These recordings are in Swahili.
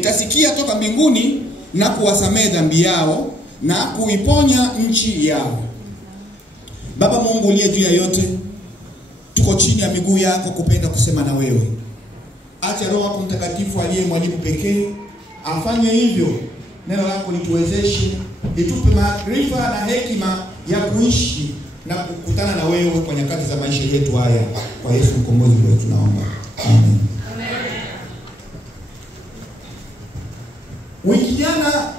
Itasikia toka mbinguni na kuwasamehe dhambi yao na kuiponya nchi yao. Baba Mungu uliye juu ya yote, tuko chini ya miguu yako kupenda kusema na wewe. Acha Roho wako Mtakatifu aliye mwalimu pekee afanye hivyo. Neno lako lituwezeshe, litupe maarifa na hekima ya kuishi na kukutana na wewe kwa nyakati za maisha yetu haya. Kwa Yesu mkombozi wetu tunaomba. Amen. Wiki jana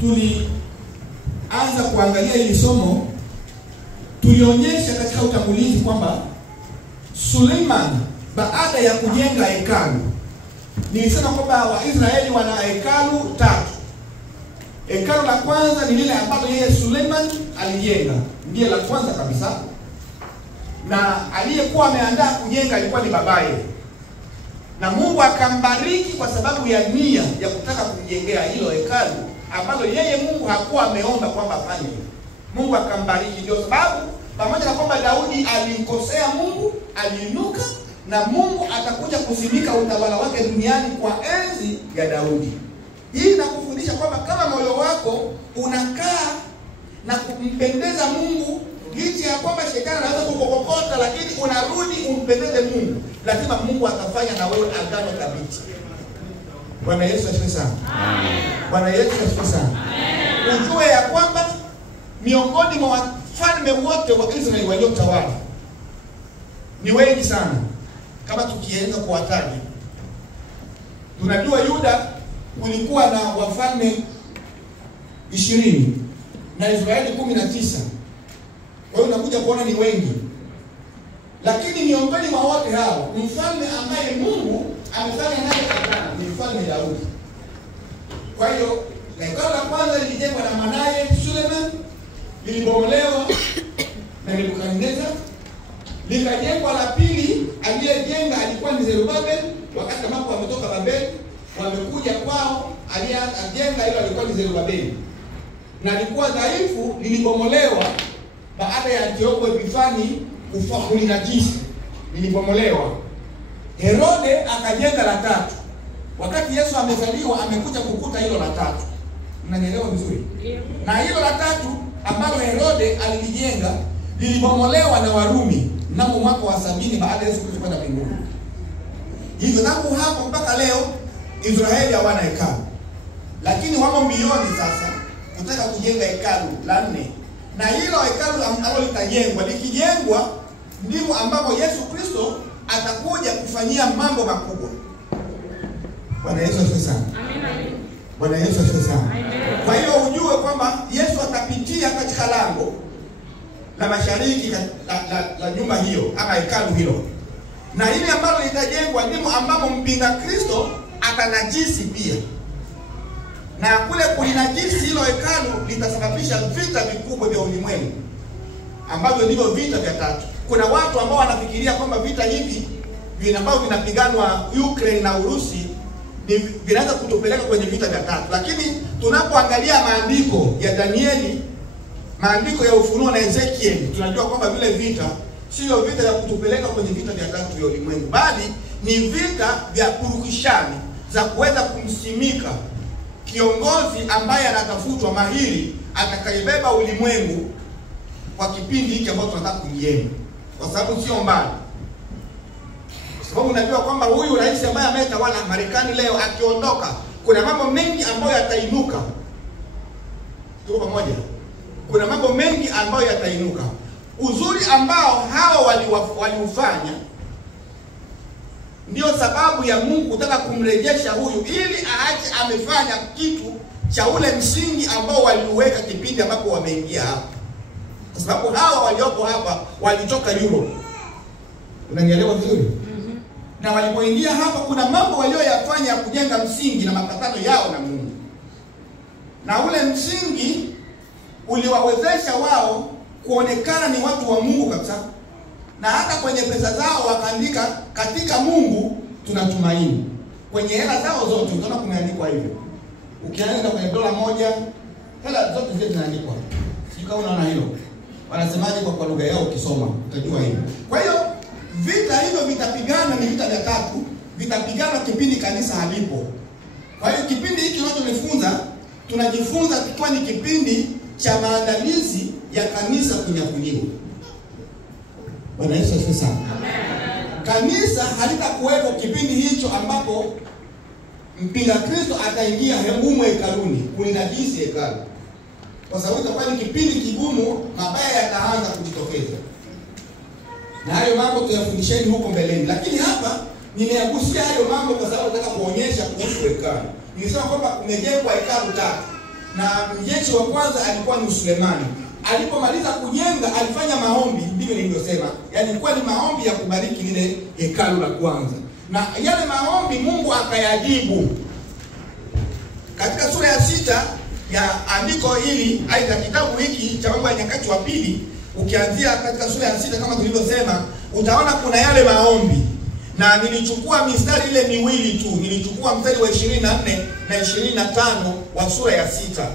tulianza kuangalia hili somo. Tulionyesha katika utangulizi kwamba Suleiman baada ya kujenga hekalu, nilisema kwamba Waisraeli wana hekalu 3. Hekalu la kwanza ni lile ambalo yeye Suleiman alijenga, ndiye la kwanza kabisa, na aliyekuwa ameandaa kujenga alikuwa ni babaye, na Mungu akambariki kwa sababu ya nia ya kutaka kumjengea hilo hekalu ambalo yeye Mungu hakuwa ameomba kwamba afanye. Mungu akambariki. Ndio sababu pamoja na kwamba Daudi alimkosea Mungu, aliinuka na Mungu atakuja kusimika utawala wake duniani kwa enzi ya Daudi. Hii inakufundisha kwamba kama moyo wako unakaa na kumpendeza Mungu, licha ya kwamba shetani anaweza kukokokota, lakini unarudi umpendeze Mungu, lazima Mungu atafanya na wewe agano thabiti. Bwana Yesu asifiwe sana. Amen. Bwana Yesu asifiwe sana. Amen. Ujue ya kwamba miongoni mwa wafalme wote wa Israeli waliotawala ni wengi sana. Kama tukianza kuwataja, tunajua Yuda kulikuwa na wafalme 20 na Israeli 19. Kwa hiyo unakuja kuona ni wengi. Lakini miongoni mwa wote hao, mfalme ambaye Mungu amefanya naye agano ni mfalme Daudi. Kwa hiyo hekalu la kwanza lilijengwa na mwanae Suleiman, lilibomolewa na Nebukadneza. Likajengwa la pili, aliyejenga alikuwa ni Zerubabel, wakati ambapo wametoka Babeli, wamekuja kwao, aliyejenga hilo alikuwa ni Zerubabel. Na lilikuwa dhaifu, lilibomolewa baada ya Antiochus Epifani kulinajisi, lilibomolewa. Herode akajenga la 3. Wakati Yesu amezaliwa amekuja kukuta hilo la 3. Mnanielewa vizuri? Na hilo la 3 ambalo Herode alilijenga lilibomolewa na Warumi mnamo mwaka wa 70 baada ya Yesu Kristo kwenda mbinguni. Hivyo tangu hapo mpaka leo Israeli hawana hekalu. Lakini wamo milioni sasa kutaka kujenga hekalu la 4. Na hilo hekalu ambalo litajengwa, likijengwa ndipo ambapo Yesu Kristo atakuja kufanyia mambo makubwa. Bwana Yesu asifiwe sana. Amen. Bwana Yesu asifiwe sana. Amen. Kwa hiyo ujue kwamba Yesu atapitia katika lango la mashariki la nyumba hiyo ama hekalu hilo. Na ile ambalo litajengwa ndipo ambapo mpinga Kristo atanajisi pia. Na kule kulinajisi hilo hekalu litasababisha vita vikubwa vya ulimwengu, ambavyo ndivyo vita vya 3. Kuna watu ambao wanafikiria kwamba vita hivi ambavyo vinapiganwa Ukraine na Urusi vinaweza kutupeleka kwenye vita vya 3. Lakini tunapoangalia maandiko ya Danieli, maandiko ya Ufunuo na Ezekiel, tunajua kwamba vile vita sio vita vya kutupeleka kwenye vita vya 3 vya ulimwengu, bali ni vita vya kurukishani za kuweza kumsimika kiongozi ambaye anatafutwa mahiri atakayebeba ulimwengu kwa kipindi hiki ambacho tunataka kujenga. Kwa sababu sio mbali. Kwa sababu unajua kwamba huyu rais ambaye ametawala Marekani leo akiondoka, kuna mambo mengi ambayo yatainuka. Tuko pamoja? Kuna mambo mengi ambayo yatainuka. Uzuri ambao hao waliufanya ndio sababu ya Mungu kutaka kumrejesha huyu ili aache amefanya kitu cha ule msingi ambao waliuweka kipindi ambapo wameingia hapa. Kwa sababu hawa walioko hapa walitoka Europe. Unanielewa vizuri? Na walipoingia hapa kuna mambo walioyafanya ya kujenga msingi na mapatano yao na Mungu. Na ule msingi uliwawezesha wao kuonekana ni watu wa Mungu kabisa. Na hata kwenye pesa zao wakaandika katika Mungu tunatumaini. Kwenye hela zao zote utaona kumeandikwa hivyo. Ukianza kwenye $1, hela zote zile zinaandikwa. Sika unaona hilo. Wanasemaje kwa lugha yao ukisoma utajua hivyo. Kwa hiyo vita hivyo vitapigana, ni vita vya 3, vitapigana kipindi kanisa halipo. Kwa hiyo kipindi hiki tunachojifunza, tunajifunza kwa ni kipindi cha maandalizi ya kanisa kunyakuliwa. Bwana Yesu asifiwe sana. Kanisa halitakuwepo kipindi hicho ambapo mpinga Kristo ataingia humo hekaluni kulinajisi hekalu. Kwa sababu itakuwa ni kipindi kigumu, mabaya yataanza kujitokeza. Na hayo mambo tuyafundisheni huko mbeleni. Lakini hapa nimeyagusia hayo mambo kwa sababu nataka kuonyesha kuhusu hekalu. Nilisema kwamba kumejengwa hekalu 3. Na mjenzi wa kwanza alikuwa ni Sulemani. Alipomaliza kujenga alifanya maombi, ndivyo nilivyosema. Yaani ilikuwa ni maombi ya kubariki lile hekalu la kwanza. Na yale maombi Mungu akayajibu. Katika sura ya 6 ya andiko hili, aidha kitabu hiki cha Mambo ya Nyakati wa Pili, ukianzia katika sura ya 6 kama tulivyosema, utaona kuna yale maombi. Na nilichukua mistari ile miwili tu. Nilichukua mstari wa 24 na 25 wa sura ya 6.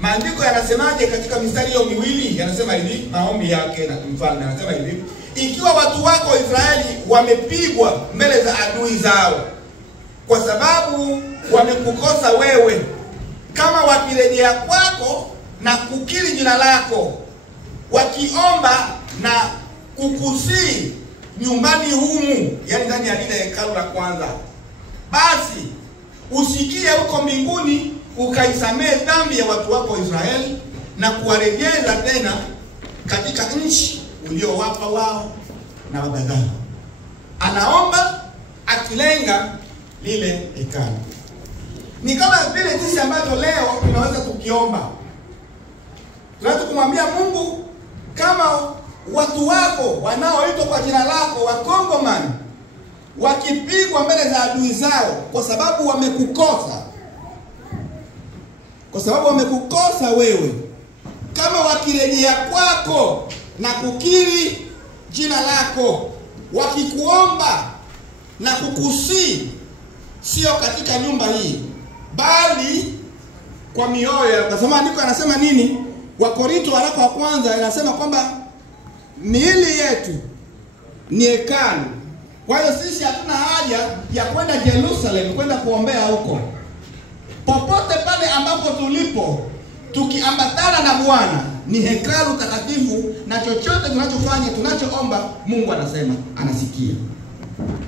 Maandiko yanasemaje katika mistari hiyo miwili? Yanasema hivi, maombi yake na mfalme anasema hivi: ikiwa watu wako Israeli wamepigwa mbele za adui zao kwa sababu wamekukosa wewe, kama wakirejea kwako na kukiri jina lako, wakiomba na kukusii nyumbani humu, yani ndani ya lile hekalu la kwanza, basi usikie huko mbinguni, ukaisamehe dhambi ya watu wako Israeli na kuwarejeza tena katika nchi uliowapa wao na baba zao. Anaomba akilenga lile hekalu. Ni kama vile sisi ambavyo leo tunaweza tukiomba. Tunataka kumwambia Mungu, kama watu wako wanaoitwa kwa jina lako Wakongomani wakipigwa mbele za adui zao kwa sababu wamekukosa, wewe, kama wakirejea kwako na kukiri jina lako, wakikuomba na kukusii, sio katika nyumba hii bali kwa mioyo. Kwa sababu andiko anasema nini? Wakorinto waraka wa kwanza inasema kwamba miili yetu ni hekalu. Kwa hiyo sisi hatuna haja ya kwenda Jerusalem kwenda kuombea huko. Popote pale ambapo tulipo, tukiambatana na Bwana, ni hekalu takatifu, na chochote tunachofanya, tunachoomba, Mungu anasema anasikia.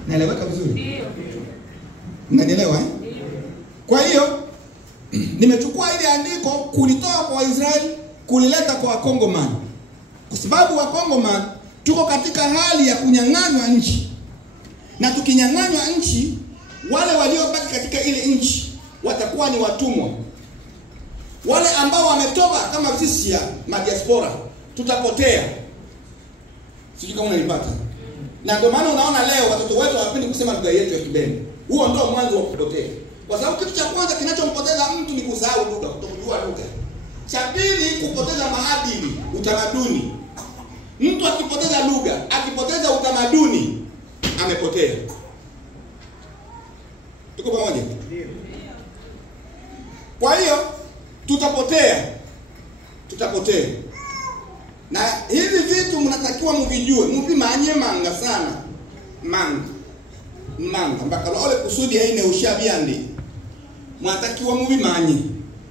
Naeleweka vizuri? Ndio. Mnanielewa eh? Ndio. Kwa hiyo nimechukua ile andiko kulitoa kwa Waisraeli kulileta kwa Wakongomani. Kwa sababu Wakongomani tuko katika hali ya kunyang'anywa nchi. Na tukinyang'anywa nchi, wale waliobaki katika ile nchi watakuwa ni watumwa. Wale ambao wametoka kama sisi ya madiaspora tutapotea. Sijui kama unanipata. Na ndio maana unaona leo watoto wetu hawapendi kusema lugha yetu ya Kibembe. Huo ndio mwanzo wa kupotea. Kwa sababu kitu cha kwanza kinachompoteza mtu ni kusahau lugha, kutokujua lugha. Cha pili, kupoteza maadili, utamaduni. Mtu akipoteza lugha, akipoteza utamaduni, amepotea. Tuko pamoja? Ndio. Kwa hiyo tutapotea. Na hivi vitu mnatakiwa mvijue, mvimanye manga sana. Manga mpaka ole kusudi haine ushabiandi. Mwatakiwa mvimanye.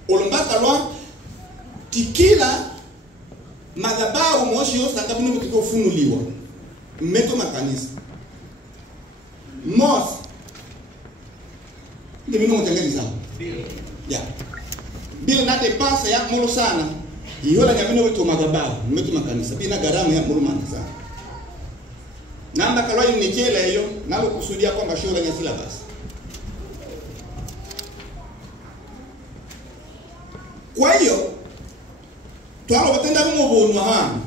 Olombaka lo tikila madhabahu moshi yosa kabini mtiko funuliwa. Mmeto makanisa. Mos. Ni mimi mtengeni sawa. Ya. Bila nate pasa ya mulu sana. Ihola nyamino wetu madhabahu, mmeto makanisa. Bila gharama ya mulu mana sana. Namba kaloi nikela hiyo, nalo kusudia kwamba shule ya syllabus. Kwa hiyo twalo batenda kumubunwa hano.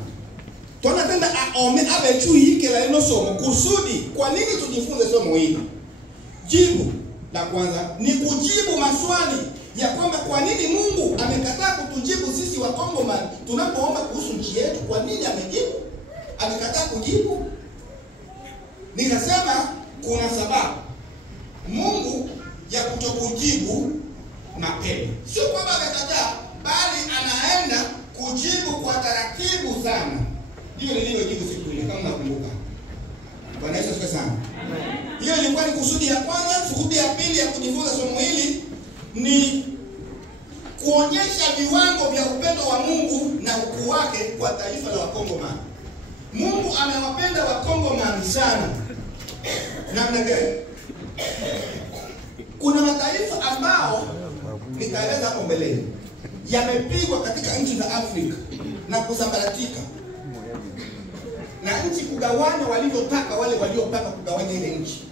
Tunatenda aome abechu hiki la ino somo kusudi. Kwa nini tujifunze somo hili? Jibu la kwanza ni kujibu maswali ya kwamba kwa nini Mungu amekataa kutujibu sisi Wakongomani tunapoomba kuhusu nchi yetu. Kwa nini amejibu? Amekataa kujibu. Nikasema kuna sababu Mungu ya kutokujibu mapema. Sio kwamba amekataa, bali anaenda kujibu kwa taratibu sana. Hiyo nilivyojibu siku ile kama nakumbuka. Bwana Yesu asifiwe sana. Hiyo ilikuwa ni kusudi ya kwanza. Kusudi ya pili ya kujifunza somo hili kuonyesha viwango vya upendo wa Mungu na ukuu wake kwa taifa la Wakongomani. Mungu amewapenda Wakongomani sana. Namna gani? Kuna mataifa ambao nitaeleza hapo mbeleni yamepigwa katika nchi za Afrika na kusambaratika, na nchi kugawanya walivyotaka wale waliopaka kugawanya ile nchi.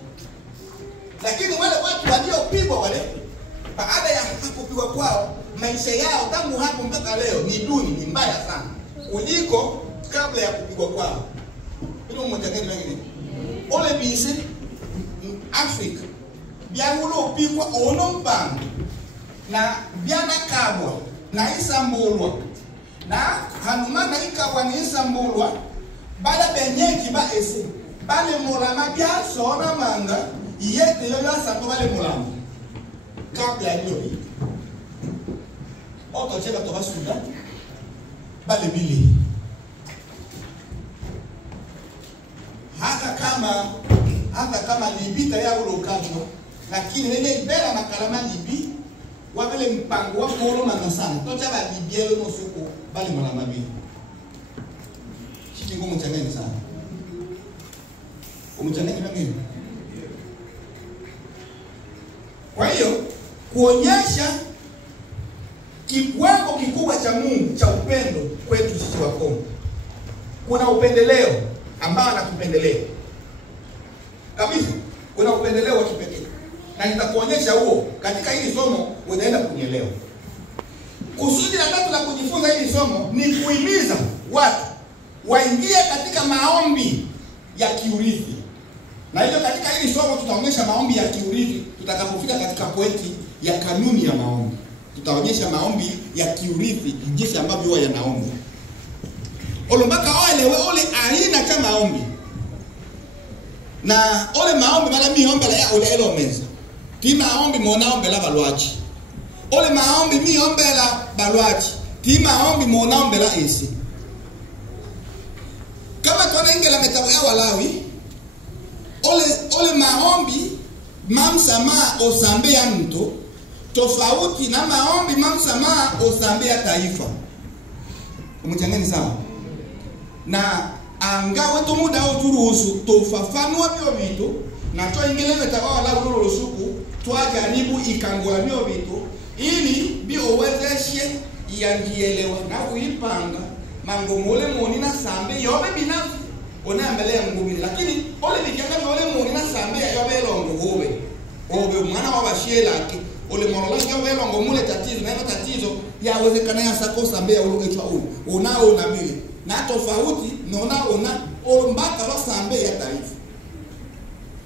Lakini wale watu waliopigwa wale, baada ya kupigwa kwao, maisha yao tangu hapo mpaka leo ni duni, ni mbaya sana kuliko kabla ya kupigwa kwao. Ndio mmoja gani wengine ole bise Afrika byagulo pigwa ono mpango na byana kabwa na isambulwa na hanuma na ikabwa ni isambulwa bala benyeji ba ese bale mulama bya sona manga yete yo yasanto bale mulama kabla hiyo oto cheba to basuda bale bili hata kama libita ya ulokajo, lakini nene ibera makalama libi wabele mpango wa moro manasana tocha ba libielo no suko bali mulama bi chikingo mchaneni sana umchaneni nani. Kwa hiyo kuonyesha kiwango kikubwa cha Mungu cha upendo kwetu sisi wa Kongo, kuna upendeleo ambao anatupendelea kabisa, kuna upendeleo wa kipekee, na nitakuonyesha huo katika hili somo, unaenda kunielewa. Kusudi la tatu la kujifunza hili somo ni kuhimiza watu waingie katika maombi ya kiurithi. Na hiyo katika hili somo tutaonyesha maombi ya kiurithi. Tutakapofika katika pointi ya kanuni ya maombi, tutaonyesha maombi ya kiurithi jinsi ambavyo huwa yanaomba. Olombaka ole aina cha maombi. Na ole maombi mala miombe la ya ole elomeza. Ti maombi monaombe la balwachi. Ole maombi miombe la balwachi. Ti maombi monaombe la esi. Kama tunaingia la metabu ya Walawi, ole maombi mamsama osambe ya mtu tofauti na maombi mamsama osambe ya taifa. Umechanganya sawa? Na angawe to muda oturuhusu tofafanua bio vitu na to ingelewe tawala uruhusuku twajaribu ikangula bio vitu ili biowezeshe yangielewa na kuipanga mango mole moni na sambe yobe binafsi ona mbele ya Mungu. Lakini ole bikianga mole moni na sambe yobe longo obe mwana wa bashiela ole morolanga yobe longo mule tatizo na tatizo yawezekana ya sako sambe ya ulogetwa unao na mili na tofauti naona ombaka wasambe ya taifa.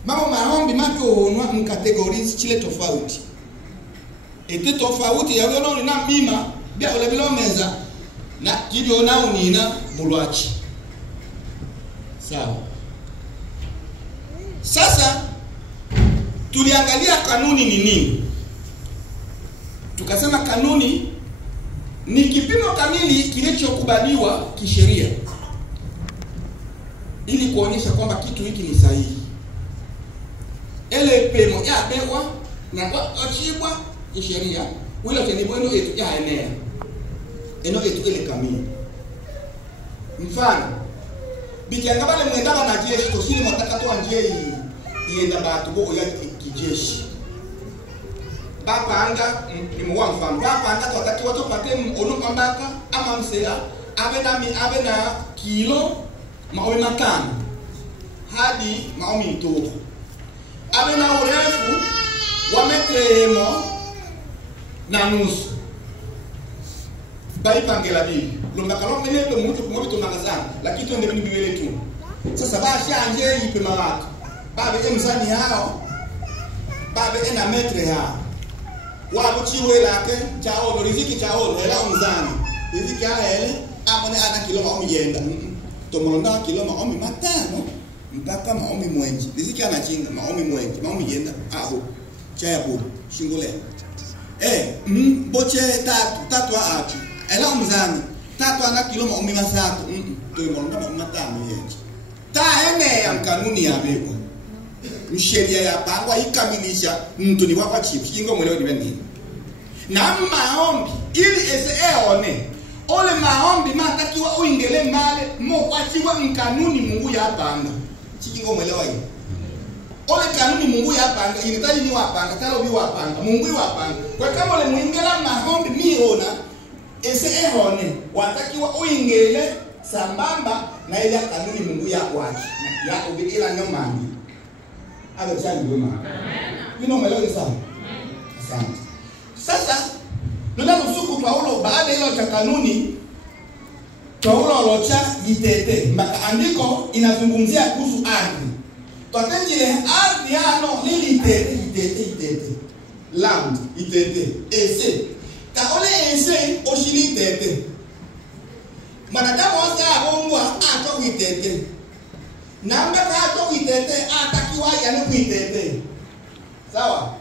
Mama maombi mapyo onwa mkategorizi chile tofauti. Ete tofauti ya wano na mima bia ole bilomeza na kidio na unina mulwachi. Sawa. Sasa tuliangalia kanuni ni nini? Tukasema kanuni ni kipimo kamili kilichokubaliwa kisheria ili kuonyesha kwamba kitu hiki ni sahihi. Ele pemo ya bewa na ochibwa kisheria wile tenibweno etu ya enea eno etu ele kamili. Mfano bikianga bale mwendaba na jeshi tosili mwataka toa njei ienda batu boko ya kijeshi bapanga ni mwa mfano bapanga wakati watu pate ono pambaka ama msea abe na kilo maomi matano hadi maomi mtoko abe na urefu wa metemo na nusu baipangela bibi lombakalo menepe mtu kumwe tumangazana lakini tuende bini biwele tu. Sasa basha anje ipe mawatu babe mzani hao babe ena metre hao wabo chiwe lake chao riziki chao hela mzani riziki hele amone ana kilo maomi yenda tomolonda kilo maomi matano mpaka maomi mwenji riziki ana chinga maomi mwenji maomi yenda aho chaya bo shingole boche tatu aati hela mzani tatu ana kilo maomi masatu tomolonda maomi matano yenji ta ene ya kanuni ya beko msheria ya pangwa ikamilisha mtu ni wapa chips ingo mwelewa ni nini. na maombi ili eseone ole maombi matakiwa uingele male mokwachiwa mkanuni Mungu yapanga chikingo mwelewa hiyo ole kanuni Mungu yapanga inahitaji ni wapanga talo bi wapanga Mungu wapanga kwa kama ole muingela maombi miona eseone watakiwa uingele sambamba na ile kanuni Mungu yakwachi ya ubila nyomani alo chani wema amen mwelewa sana asante sasa nuna nusuku Paulo baada hilo cha kanuni Paulo locha gitete mpaka andiko inazungumzia kuhusu ardhi twatenjile ardhi hano lili itete land itete ese taole ese oshili itete manadamu wasa ahongwa ato itete namba ato itete atakiwa yanu itete sawa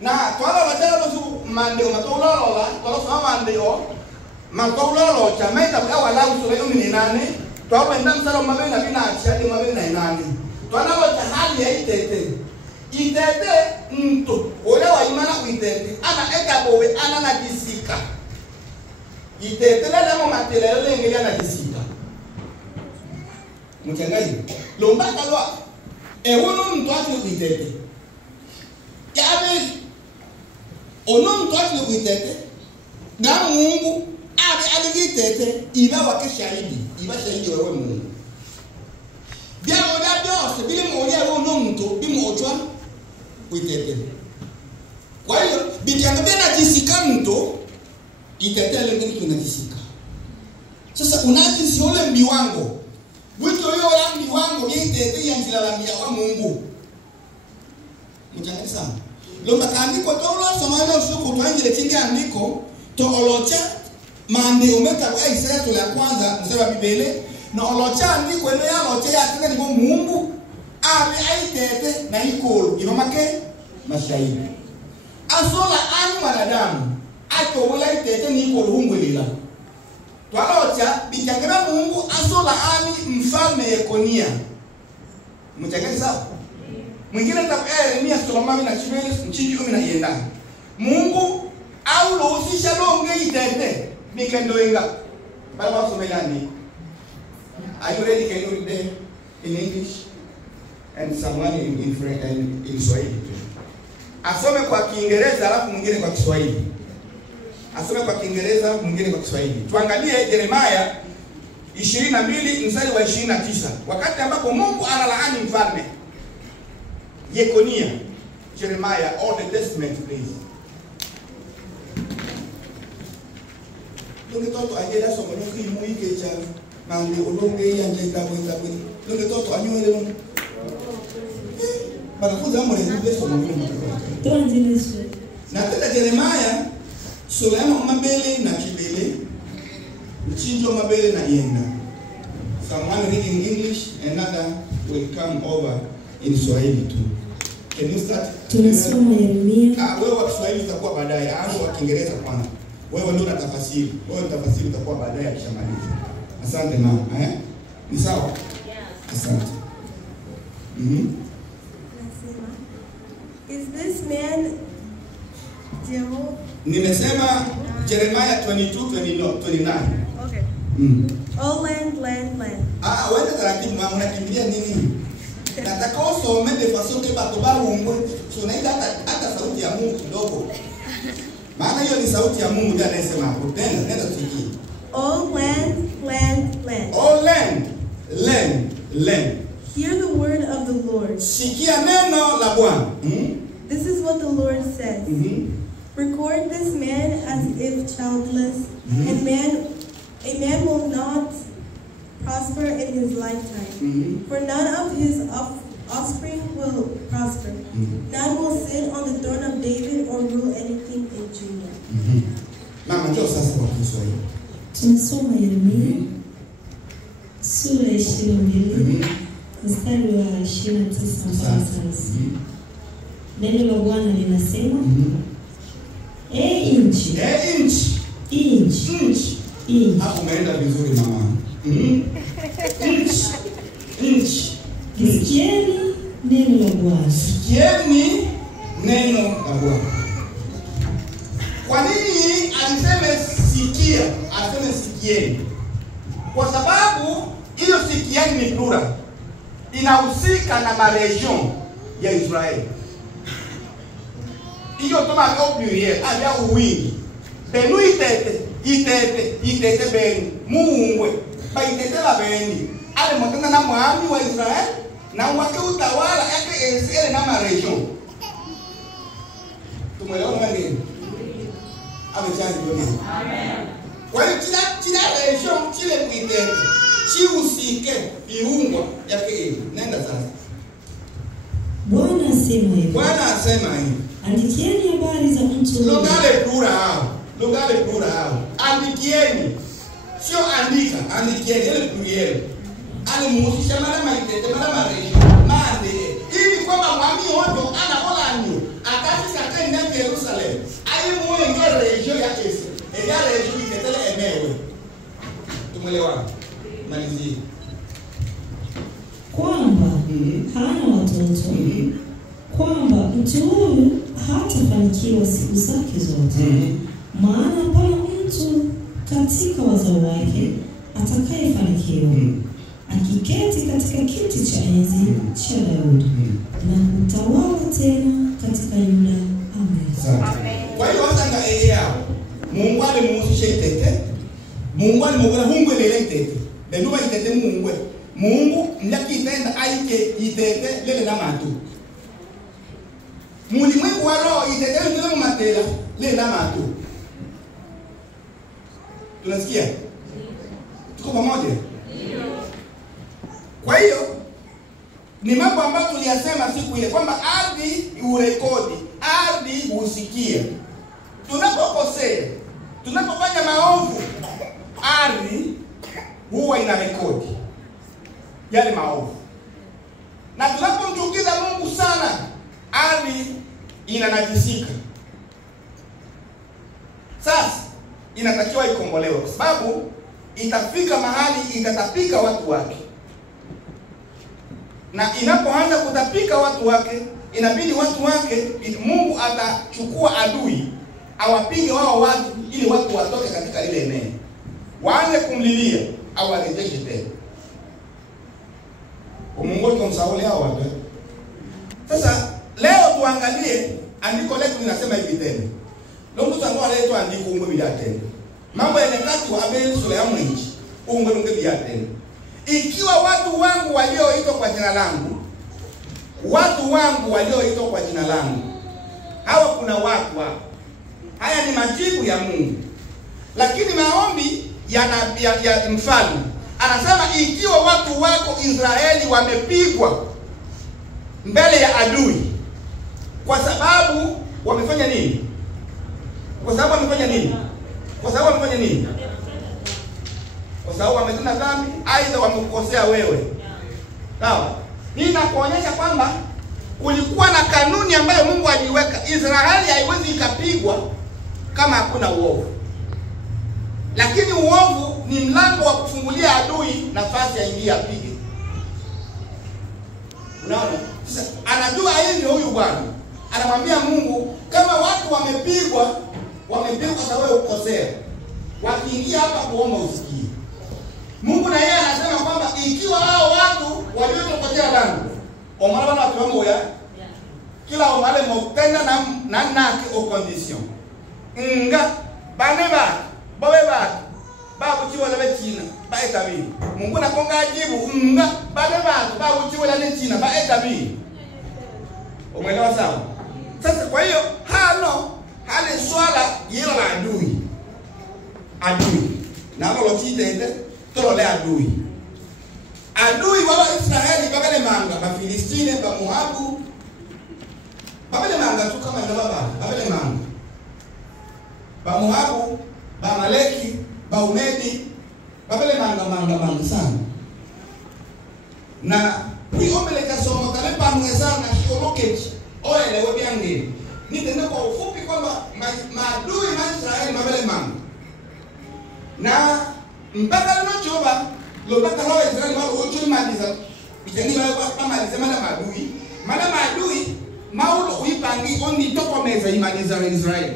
na twala wajala losu mandeo matolola tolosa mandeo matolola chamaita kwa wala usule uminane twawe ndamsala mabena bina achadi mabena inane twana wata hali ya itete mtu ole wa imana kuitete ana ekabowe ana najisika itete lemo matelele ngelia najisika mchangaji lomba kalwa ewono mtu kuitete yabe ono mtu kuitete na Mungu aligitete iba wakishahidi iba shahidi wewe Mungu bia oda byose bili moya ono mtu bimochwa kuitete kwa hiyo bikiangalia na jisika mtu itetele ngini kunajisika sasa unajisi ole mbiwango wito hiyo ya mbiwango yitete yanzilalamia wa Mungu mjangani sana lomba kaandiko tolo somalo suku twangile tinga andiko to olocha mande umeta kwa Isaya to la kwanza mstari wa Bibele na olocha andiko eno ya olocha ya tena ni Mungu abe aitete na ikolo imamake mashahidi asola anu wanadamu ato wala itete ni ikolo hungwelila twalocha bichangana Mungu asola ani mfalme Yekonia mchangani sawa mwingine Yeremia Solomoni na Chibeli mchinji na yenda Mungu au lohusisha longe itende nikendoenga baba wasomelani are you ready? Can you read them in English and someone in French and in Swahili asome kwa Kiingereza alafu mwingine kwa Kiswahili asome kwa Kiingereza mwingine kwa Kiswahili tuangalie Yeremia 22 mstari wa 29 wakati ambapo Mungu analaani mfalme Yekonia Jeremiah or the Testament please Lunge toto ajeda somo nyoki muike cha mande olonge yanje tabwe lunge toto anyoele lunge banafunza amore ndio somo nyoki Translation na tena Jeremiah sura ya mabele na kibele mchinjo mabele na yenda someone reading English another will come over in Swahili too. Can you start? tunasoma Yeremia Wewe wa Kiswahili utakuwa baadaye, au wa Kiingereza kwanza. Wewe ndio unatafasiri. Wewe utafasiri utakuwa baadaye akishamaliza. Asante mama, Ni sawa? Yeah. Asante. Is this man Jehovah? Nimesema Jeremiah 22:29. Okay. Oh land. Wewe taratibu mama unakimbia nini? Nataka usome defasoke batoba ungwe. So unaita hata sauti ya Mungu kidogo. Maana hiyo ni sauti ya Mungu ndiye anayesema hapo. Nenda tusikie. Oh land. Oh land. Hear the word of the Lord. Sikia neno la Bwana. This is what the Lord says. Record this man as if childless, and a man will not prosper in his lifetime. For none of his offspring will prosper. None will sit on the throne of David or rule anything in Judah. Mama njoo sasa kwa Kiswahili. tunasoma Yeremia sura ya 22 mstari wa 29 mpaka 30. Neno la Bwana linasema inchi. Hapo umeenda vizuri mama. Inchi. Sikieni neno la Bwana. Sikieni neno la Bwana. sikieni. Kwa sababu hiyo sikieni ni plural. Inahusika na maregion ya Israeli. Hiyo toma au pluriel, abia uwingi. Benu itete beni, muungwe. Ba itete la beni. Ale motenda na mwami wa Israeli, na wake utawala yake esele na maregion. Tumwelewa nini? Amen. Kwa hiyo kila region kile kuitete, usike iungwa yake nenda sasa. Bwana asema hivi. Bwana asema hivi. Andikieni habari za mtu huyu. Lugale plural. Andikieni. Sio andika, andikieni ile pluriel. Alimuhusisha mara maitete mara region. Mande. Ili kwamba mwami wote anakola anyo. Akafika tena ndani ya Yerusalemu. Alimuone ngere region ya Yesu. Elia region itetele emewe. Tumwelewa. Malizie. Kwamba hana watoto. Kwamba mtu huyu hatafanikiwa siku zake zote. Maana hapana mtu katika wazao wake atakayefanikiwa. Akiketi katika kiti cha enzi cha Daudi na kutawala tena katika Yuda. Amen. Kwa hiyo wasanga yao. Mungu alimuhusisha itete. Mungu alimugula Mungu ile itete. Benu itete Mungu ndaki itenda aike itete lele na matu. Mulimwengu wa roho itete lele matela lele na matu. Tunasikia? Tuko pamoja? Kwa hiyo ni mambo ambayo tuliyasema siku ile kwamba ardhi urekodi, ardhi usikia. Tunapokosea, tunapofanya maovu, ardhi huwa ina rekodi yale maovu. Na tunapomchukiza Mungu sana, ardhi inanajisika. Sasa inatakiwa ikombolewe kwa sababu itafika mahali itatapika watu wake. Na inapoanza kutapika watu wake, inabidi watu wake, Mungu atachukua adui awapige wao watu ili watu watoke katika ile eneo. Waanze kumlilia au warejeshe tena. Mungu akamsauli hao watu. Sasa leo tuangalie andiko letu linasema hivi tena. Leo tutangoa leo andiko ungo bila tena. Mambo ya nyakati wa Abel sura ya mwingi ungo bila tena. Ikiwa watu wangu walioitwa kwa jina langu, hawa kuna watu hapa. Haya ni majibu ya Mungu. Lakini maombi ya mfalme anasema ikiwa watu wako Israeli wamepigwa mbele ya adui kwa sababu wamefanya nini? Kwa sababu wametenda dhambi, aidha wamekukosea wewe. Sawa? Hii inakuonyesha kwamba kulikuwa na kanuni ambayo Mungu aliweka. Israeli haiwezi ikapigwa kama hakuna uovu. Lakini uovu ni mlango wa kufungulia adui nafasi ya ingia apige. Unaona? Sasa anajua hivyo huyu bwana. Anamwambia Mungu kama watu wamepigwa sababu wewe ukosea. Wakiingia hapa kuomba usikie. Mungu na yeye anasema kwamba ikiwa hao watu waliotokotea langu, omala wana watu wangu ya kila omale motenda na nake o condition. Nga baneba bobeba babu chiwa la China ba etabi. Mungu na konga ajibu nga baneba babu chiwa la China ba etabi. Umeelewa sawa? Sasa kwa hiyo hale swala hilo la adui. Na wao chitende tole adui wa Israeli babele manga ba Filistine ba Moabu babele manga tu kama ndio babele manga ba Moabu ba Maleki ba Umedi babele manga sana na kuiombele kasomo tale pamweza na shorokechi ole wewe yange nitende kwa ufupi kwamba maadui wa Israeli babele manga na mpaka linochoba lobaka hawa Israeli wao uchumi maliza bitani wao kama alisema na maadui maulo uipangi oni toko meza imaliza Israeli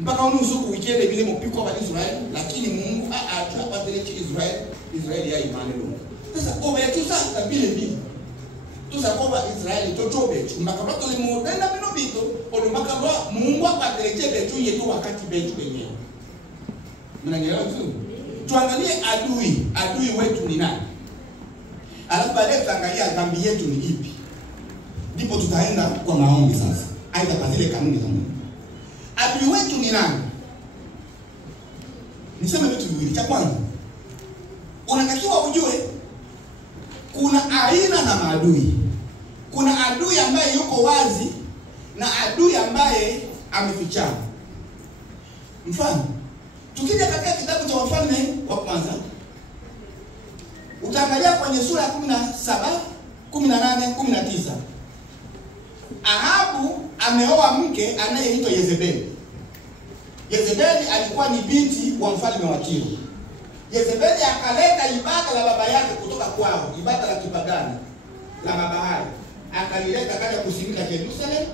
mpaka unusuku wikende vile mpiko kwa Israeli, lakini Mungu atapateleche Israeli ya imani lunga. Sasa obetu sasa vile tusakoba Israeli totobe mpaka bato limudenda bino bito mpaka Mungu apateleche betu yetu wakati betu wenyewe. Mnanielewa vizuri? Tuangalie adui wetu ni nani? Alafu baadaye tutaangalia dhambi yetu ni ipi. Ndipo tutaenda kwa maombi sasa. Aidha kwa zile kanuni za Mungu. Adui wetu ni nani? Niseme vitu viwili. Cha kwanza, unatakiwa ujue kuna aina za maadui. Kuna adui ambaye yuko wazi na adui ambaye amefichana. Mfano, tukija katika kitabu cha Wafalme wa kwanza, utaangalia kwenye sura ya 17, 18, 19. Ahabu ameoa mke anayeitwa Yezebeli. Yezebeli alikuwa ni binti wa mfalme wa Tiro. Yezebeli akaleta ibada la baba yake kutoka kwao, ibada la kipagani la mabahari. Akalileta kaja kusimika Jerusalem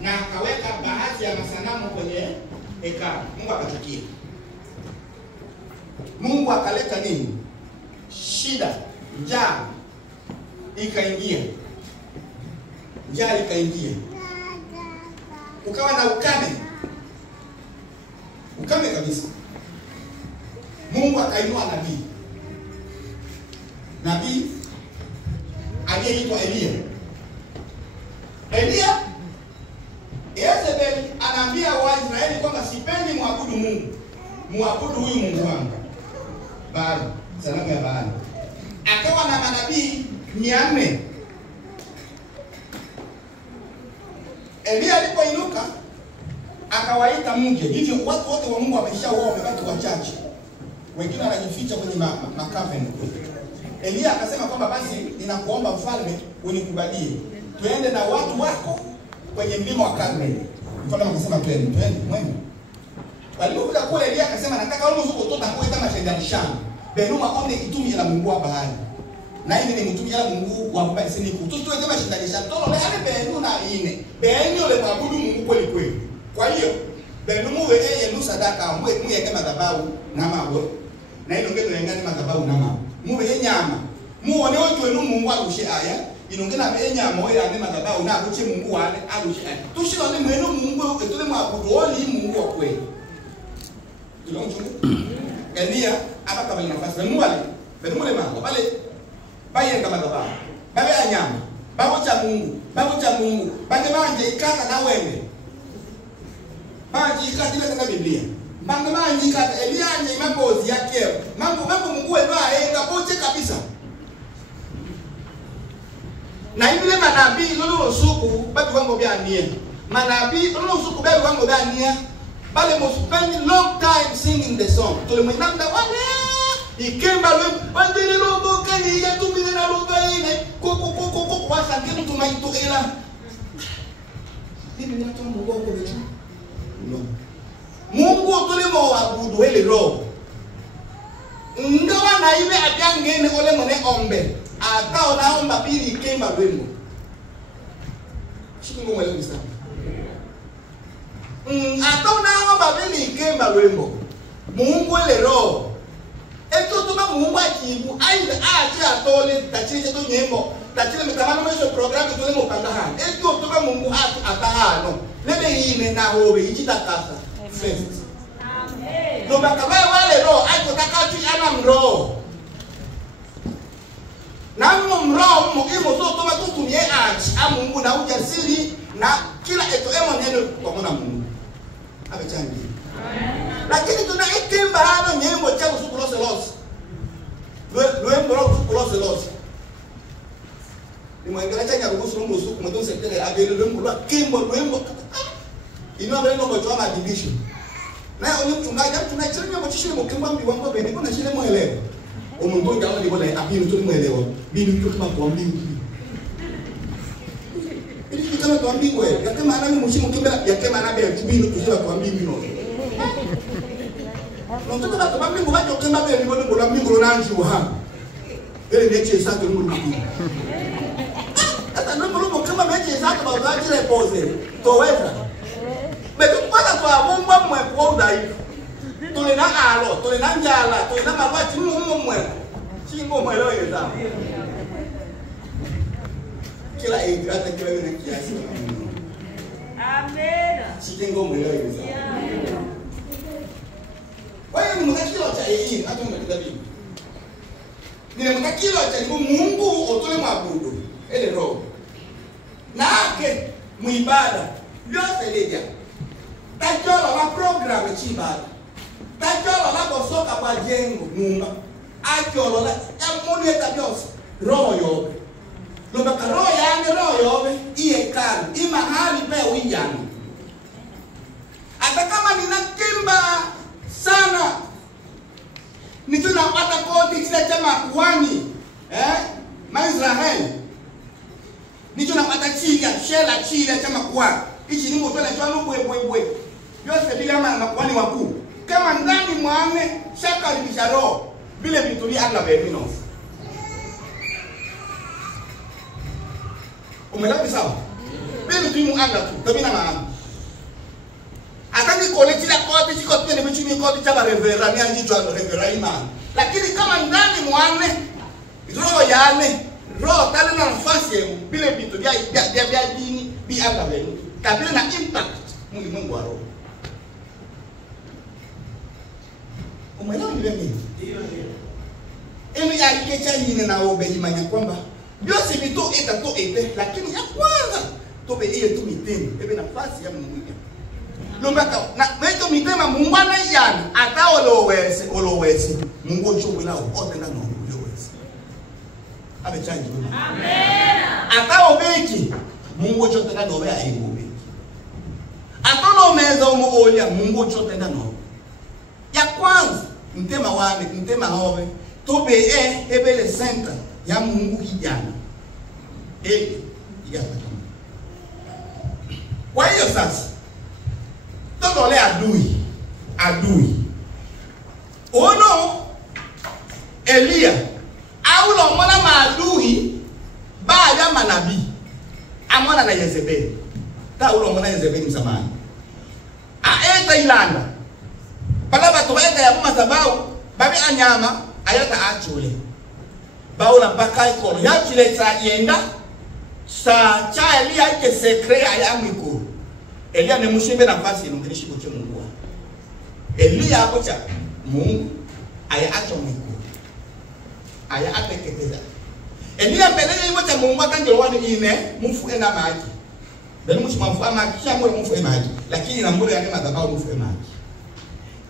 na akaweka baadhi ya masanamu kwenye hekalu. Mungu akachukia. Mungu akaleta nini? Shida, njaa ikaingia. Njaa ikaingia. Ukawa na ukame kabisa. Mungu akainua nabii aliyeitwa Elia. Yezebeli anaambia Waisraeli kwamba sipendi muabudu Mungu, muabudu huyu Mungu wangu Baali, sanamu ya Baali. Akawa na manabii 400. Elia alipoinuka akawaita mje. Hivyo watu wote wa Mungu wameshaoa, wamebaki wachache. Wengine wanajificha kwenye makaveni. Elia akasema kwamba basi ninakuomba mfalme unikubalie. Tuende na watu wako kwenye mlima wa Karmeli. Mfalme akasema twende, mwema. Walipofika kule Elia akasema nataka wewe uzuko tota kuita mashenda mshana. Benuma onde itumi la Mungu wa bahari. Na hivi ni mtumia la Mungu wa mbali sini kutu. Tuwe kama shida lisha tolo le hale benu na ine. Benyo le mabudu Mungu kweli kweli. Kwa hiyo benu muwe yenu sadaka muwe kama madhabahu na mawe. Na hilo ngeno yengani madhabahu na mawe. Muwe nyama. Muone watu wenu Mungu arushe aya. Inongena be nyama oya ane madhabahu na arushe Mungu wale arushe aya. Tushilo ne mwenu Mungu etule mwabudu oli Mungu wa kweli. Ilo mchungu. Elia akakabali nafasi. Benu wale. Benu mule mambo. Pale baye kama baba babe anyama babo cha Mungu bange manje ikata na wewe manje ikata ile kana Biblia bange manje ikata Elia anye mabozi yake mambo Mungu wewe aenda pote kabisa na ile manabii lolo usuku babu wangu biania manabii lolo usuku babu wangu biania bale must spend long time singing the song tole mwenanda wale ikemba lwe bandele robo kani ya tumile na robo ine koko wasa kitu tumaito ela bibi natoa Mungu wako wewe no Mungu tulimo waabudu ile roho ngawa na ibe abyangene ole mone ombe atao naomba bili ikemba lwemo shikingo mwele bisa atao naomba bili ikemba lwemo Mungu ile roho eto tuma Mungu akibu aida aje atole tachije to nyembo tachile mitamano meso program tole mo pandaha eto tuma Mungu atahano lebe ine na hobe ichitakasa first amen no bakabaye wale roho aje takati ana mroho na mroho mukimo so tuma tutumie aje Mungu na ujasiri na kila eto emo neno kwa mwana Mungu abechangi lakini tunaitemba hano nyembo cha usukuloselosi lwembo lo usukuloselosi ni mwengela cha nyaruhusu rumbo usuku mwetu sekele abele lwembo lwa kimbo lwembo ino abele lwembo chwa madibisho na onye mchungaji chile nyembo chishile mkimba mbi wango bene kuna chile mwelewa omuntu ngalo ni bola abinu tuli mwelewa binu ito kama kwa mbingu ili kama kwa mbingu yakema anami mushimu kimbela yakema anabe binu tujila kwa mbingu no Nonto na kama mbingu baje ukemba bele ni bola mbingu nanji wa ele neche sasa ndio mbingu hata ndio mbingu kama meche sasa bazaji le pose toweza betu kwa kwa Mungu mwe kwa udhaifu. Tulina alo, tulina njala, tulina mabati mwe. Chingo mwelewa hiyo sana. Kila age hata kila wewe na kiasi. Amen. Chingo mwelewa hiyo sana. Kwa hiyo ni mtakilo cha hii hata mtakitabii. Ni mtakilo cha Mungu otole mwabudu. Ele roho. Na ake muibada. Yote leja. Tajolo la program chibada. Tajolo la bosoka kwa jengo nyumba. Ajolo la emoni etabios roho yobe. Lomba roho yangu roho yobe iye kali imahali pe uyani. Hata kama ninakimba sana nituna hata kodi kile chama kuhani Maisraeli nituna hata chiga shela chile chama kuhani hichi ni mtu anachwa bwe yote bila kama makuhani wakuu kama ndani mwane shaka libisharo vile vituli anga bebino umelapi sawa vile tu anga tu tabina maana atani kole chila kodi chiko tene bichumi kodi chaba revera ni anji chwa revera imani lakini kama ndani mwane roho yane roho tale na nafasi yenu vile vitu vya dini bi anga bebino kabila na impact Mungu wa roho. Umeelewa ni nini? Emi alikecha yine na obe imanya kwamba byose bito etato ete lakini ya kwanza tobe ile tu mitendo ebe nafasi ya Mungu. Lombaka na meto mitema Mungu ana yana ata olowese Mungu chobo lao ote na no olowese. Abe changi. Amen. Ata obeki Mungu chote na no be aibobe. Atono meza umuolia Mungu chote na no. Ya kwanza mtema wane mtema hobe tobe ebele center ya Mungu kijana kijana. Kwa hiyo sasa totole adui ono Elia aulo mwana maadui baada manabii amwana na Yezebeli ta ulo mwana Yezebeli msamani aeta ilanda pala batoeta ya matabau babi anyama ayata achule baula mpaka ikolo ya chile sa yenda sa cha Elia ike sekre ayamiko Elia ne mushimbe nafasi inungirishi kuche Mungu Elia akocha Mungu aya acho mwiko aya ateketeza Elia mbelele iwo cha Mungu akanjelo wani ine mufu ena maji bali mushi mafu amaji kisha mwele mufu ena maji lakini na mwele yani madhabao mufu ena maji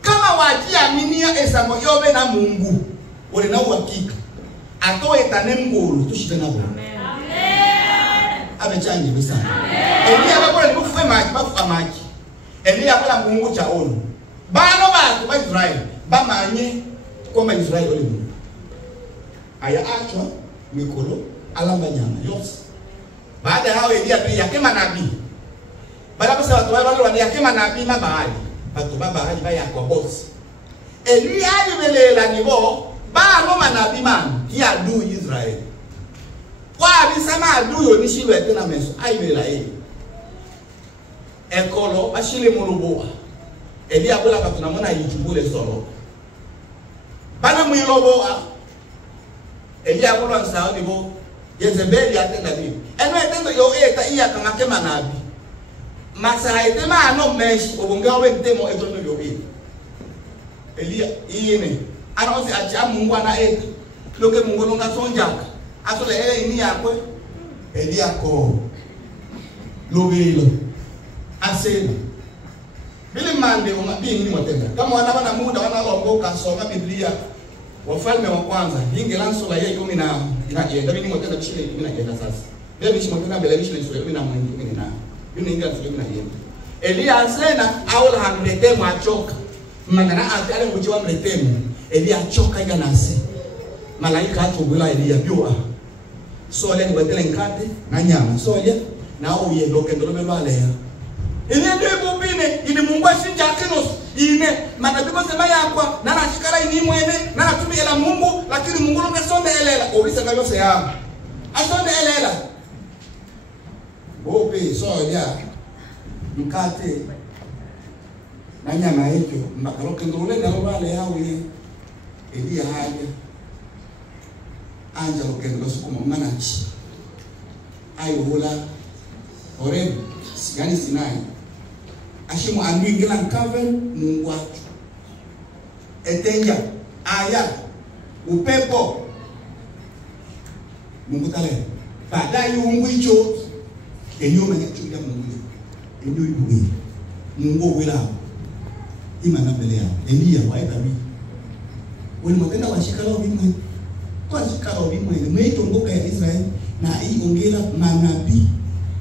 kama wajia minia esamo yobe na Mungu wale na uhakika atoe tane ngolo tushite na Mungu amen amechangi bisa Elia bakora ni kufa maji bafu amaji Elia bala Mungu cha ono bano ba Israeli ba manye kwa Israeli ole Mungu aya achwa mikolo alamba nyama yose baada hao Elia pia yakema nabii bala basa watu wale yakema nabii mabaali batu babaali ba yakwa boss Elia ibelela nibo ba no manabii man ya du Israel kwa bisama adu yo nishilwe tena meso aibela ekolo ashile muluboa Elia bola ka tunamona yijubule solo bana mwiloboa Elia bola nsao nibo Yezebeli atenda bibi eno etendo yo eta iya kangake manabii masa etema ano meshi obonga obe ntemo etono yo Elia ine anozi acha Mungu ana eta loke Mungu nonga sonjaka asole ele ini yakwe Elia ko lobilo asema bile mande unabii ni mwatenga kama wana muda wanalongoka soma Biblia Wafalme wa kwanza ingelanso la yeye 10 na inaenda mimi mwatenga chile inaenda sasa leo ni mwatenga mbele chile sura 10 na mwingine na yule ingia sura 10 na yeye Elia asena au la hamlete mwachoka mangana atale mwicho mletemu Elia achoka iganase malaika atubula Elia bioa sole ni batele nkate na nyama sole na uye loke ndolobe lwalea ine ndio bubine ine Mungu ashinja kinos ine manabii sema yakwa na nashikala ini mwene na natumia la Mungu lakini Mungu longa sonde elela obisa ngalo ya asonde elela bobe sole mkate na nyama yetu mbakaloke ndole na wale yao ye edia haja anja lokendo sukuma manachi ayo hola ore sigani sinai ashimu anwingila nkaven Mungu watu etenja aya upepo Mungu tale baadaye Mungu hicho enyo mwenyechuja Mungu enyo ibuwe Mungu wela imana mbele yao Elia waenda bi wali mwenda washikalo bimwe kwa shikalo bimwe mweito ngoka ya Israeli na hii ongela manabii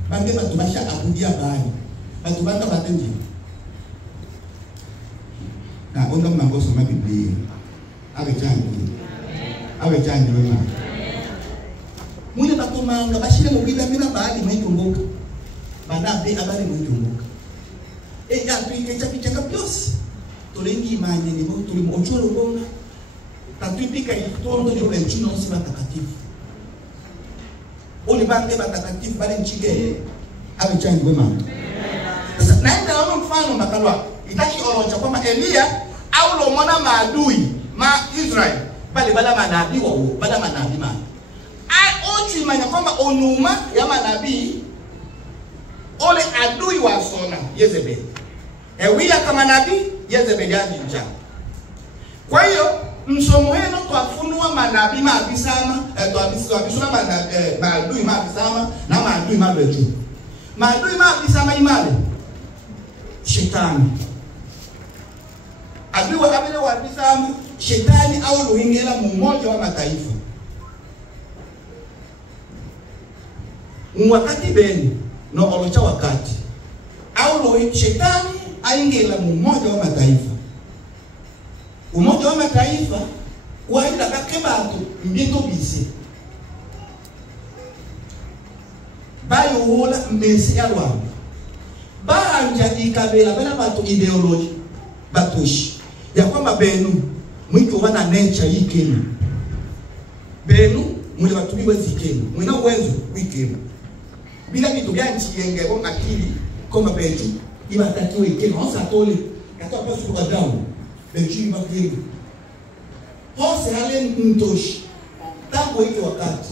bande batu basha akudia bali batu banda batenje na onda mnangoso ma Biblia awe changi wema mune batu manga bashire mu Biblia mina bali mweito ngoka banabii abali mweito ngoka ya tuike chapichaka byose tolengi imanye ni mo tuli mo cholo bonga tatupika itondo ni benchino si batakatifu oli bande batakatifu bali nchige abichangi wema sasa naenda ono mfano makalwa itaki orocha kwamba Elia au lo mwana maadui ma Israel bali bala manabii wao bala manabii ma ochi imanya kwamba onuma ya manabii ole adui wa sona Yezebeli Elia kama nabii Yezebeli ajinja. Kwa hiyo msomo heno twafunua manabii mabisama twabisuna maadui mabisama na maadui mabeju. Maadui mabisama imale shetani. Adui wa kabila wa bisama shetani au luhingela mmoja wa mataifa. Wakati beni no olocha wakati au lo shetani aingela mmoja wa mataifa. Umoja wa mataifa waenda kakebatu mbito bise bayo hola mbese alwa banja ikabela bana batu ideology batushi ya kwamba benu mwito wana nature yikenu benu mule batubiwe zikenu mwina uwezo wikenu bila vitu gani chiyengebo akili kama betu iba tatiwe ikenu hosa tole kato pasu kwa down betu iba kenu hosa hale mtoshi tangu hiki wakati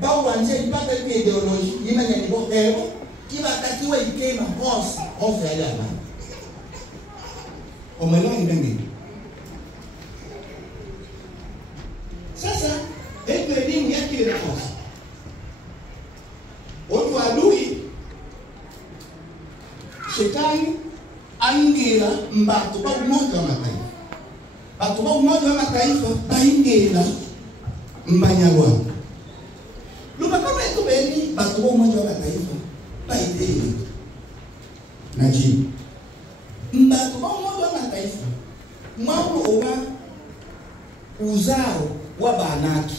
bao wanje ipata hiki ideology ina nyanibo hebo iba tatiwe ikenu hosa hale ama omelo ibengi sasa eto elimu yake ile hosa otu adui shetani aingira mbatu ba umoja wa mataifa batu ba umoja wa mataifa baingira mbanyalwa lupa kama eto beni batu ba umoja wa mataifa baideli naji mbatu ba umoja wa mataifa mwaulo owa uzao wa Banaki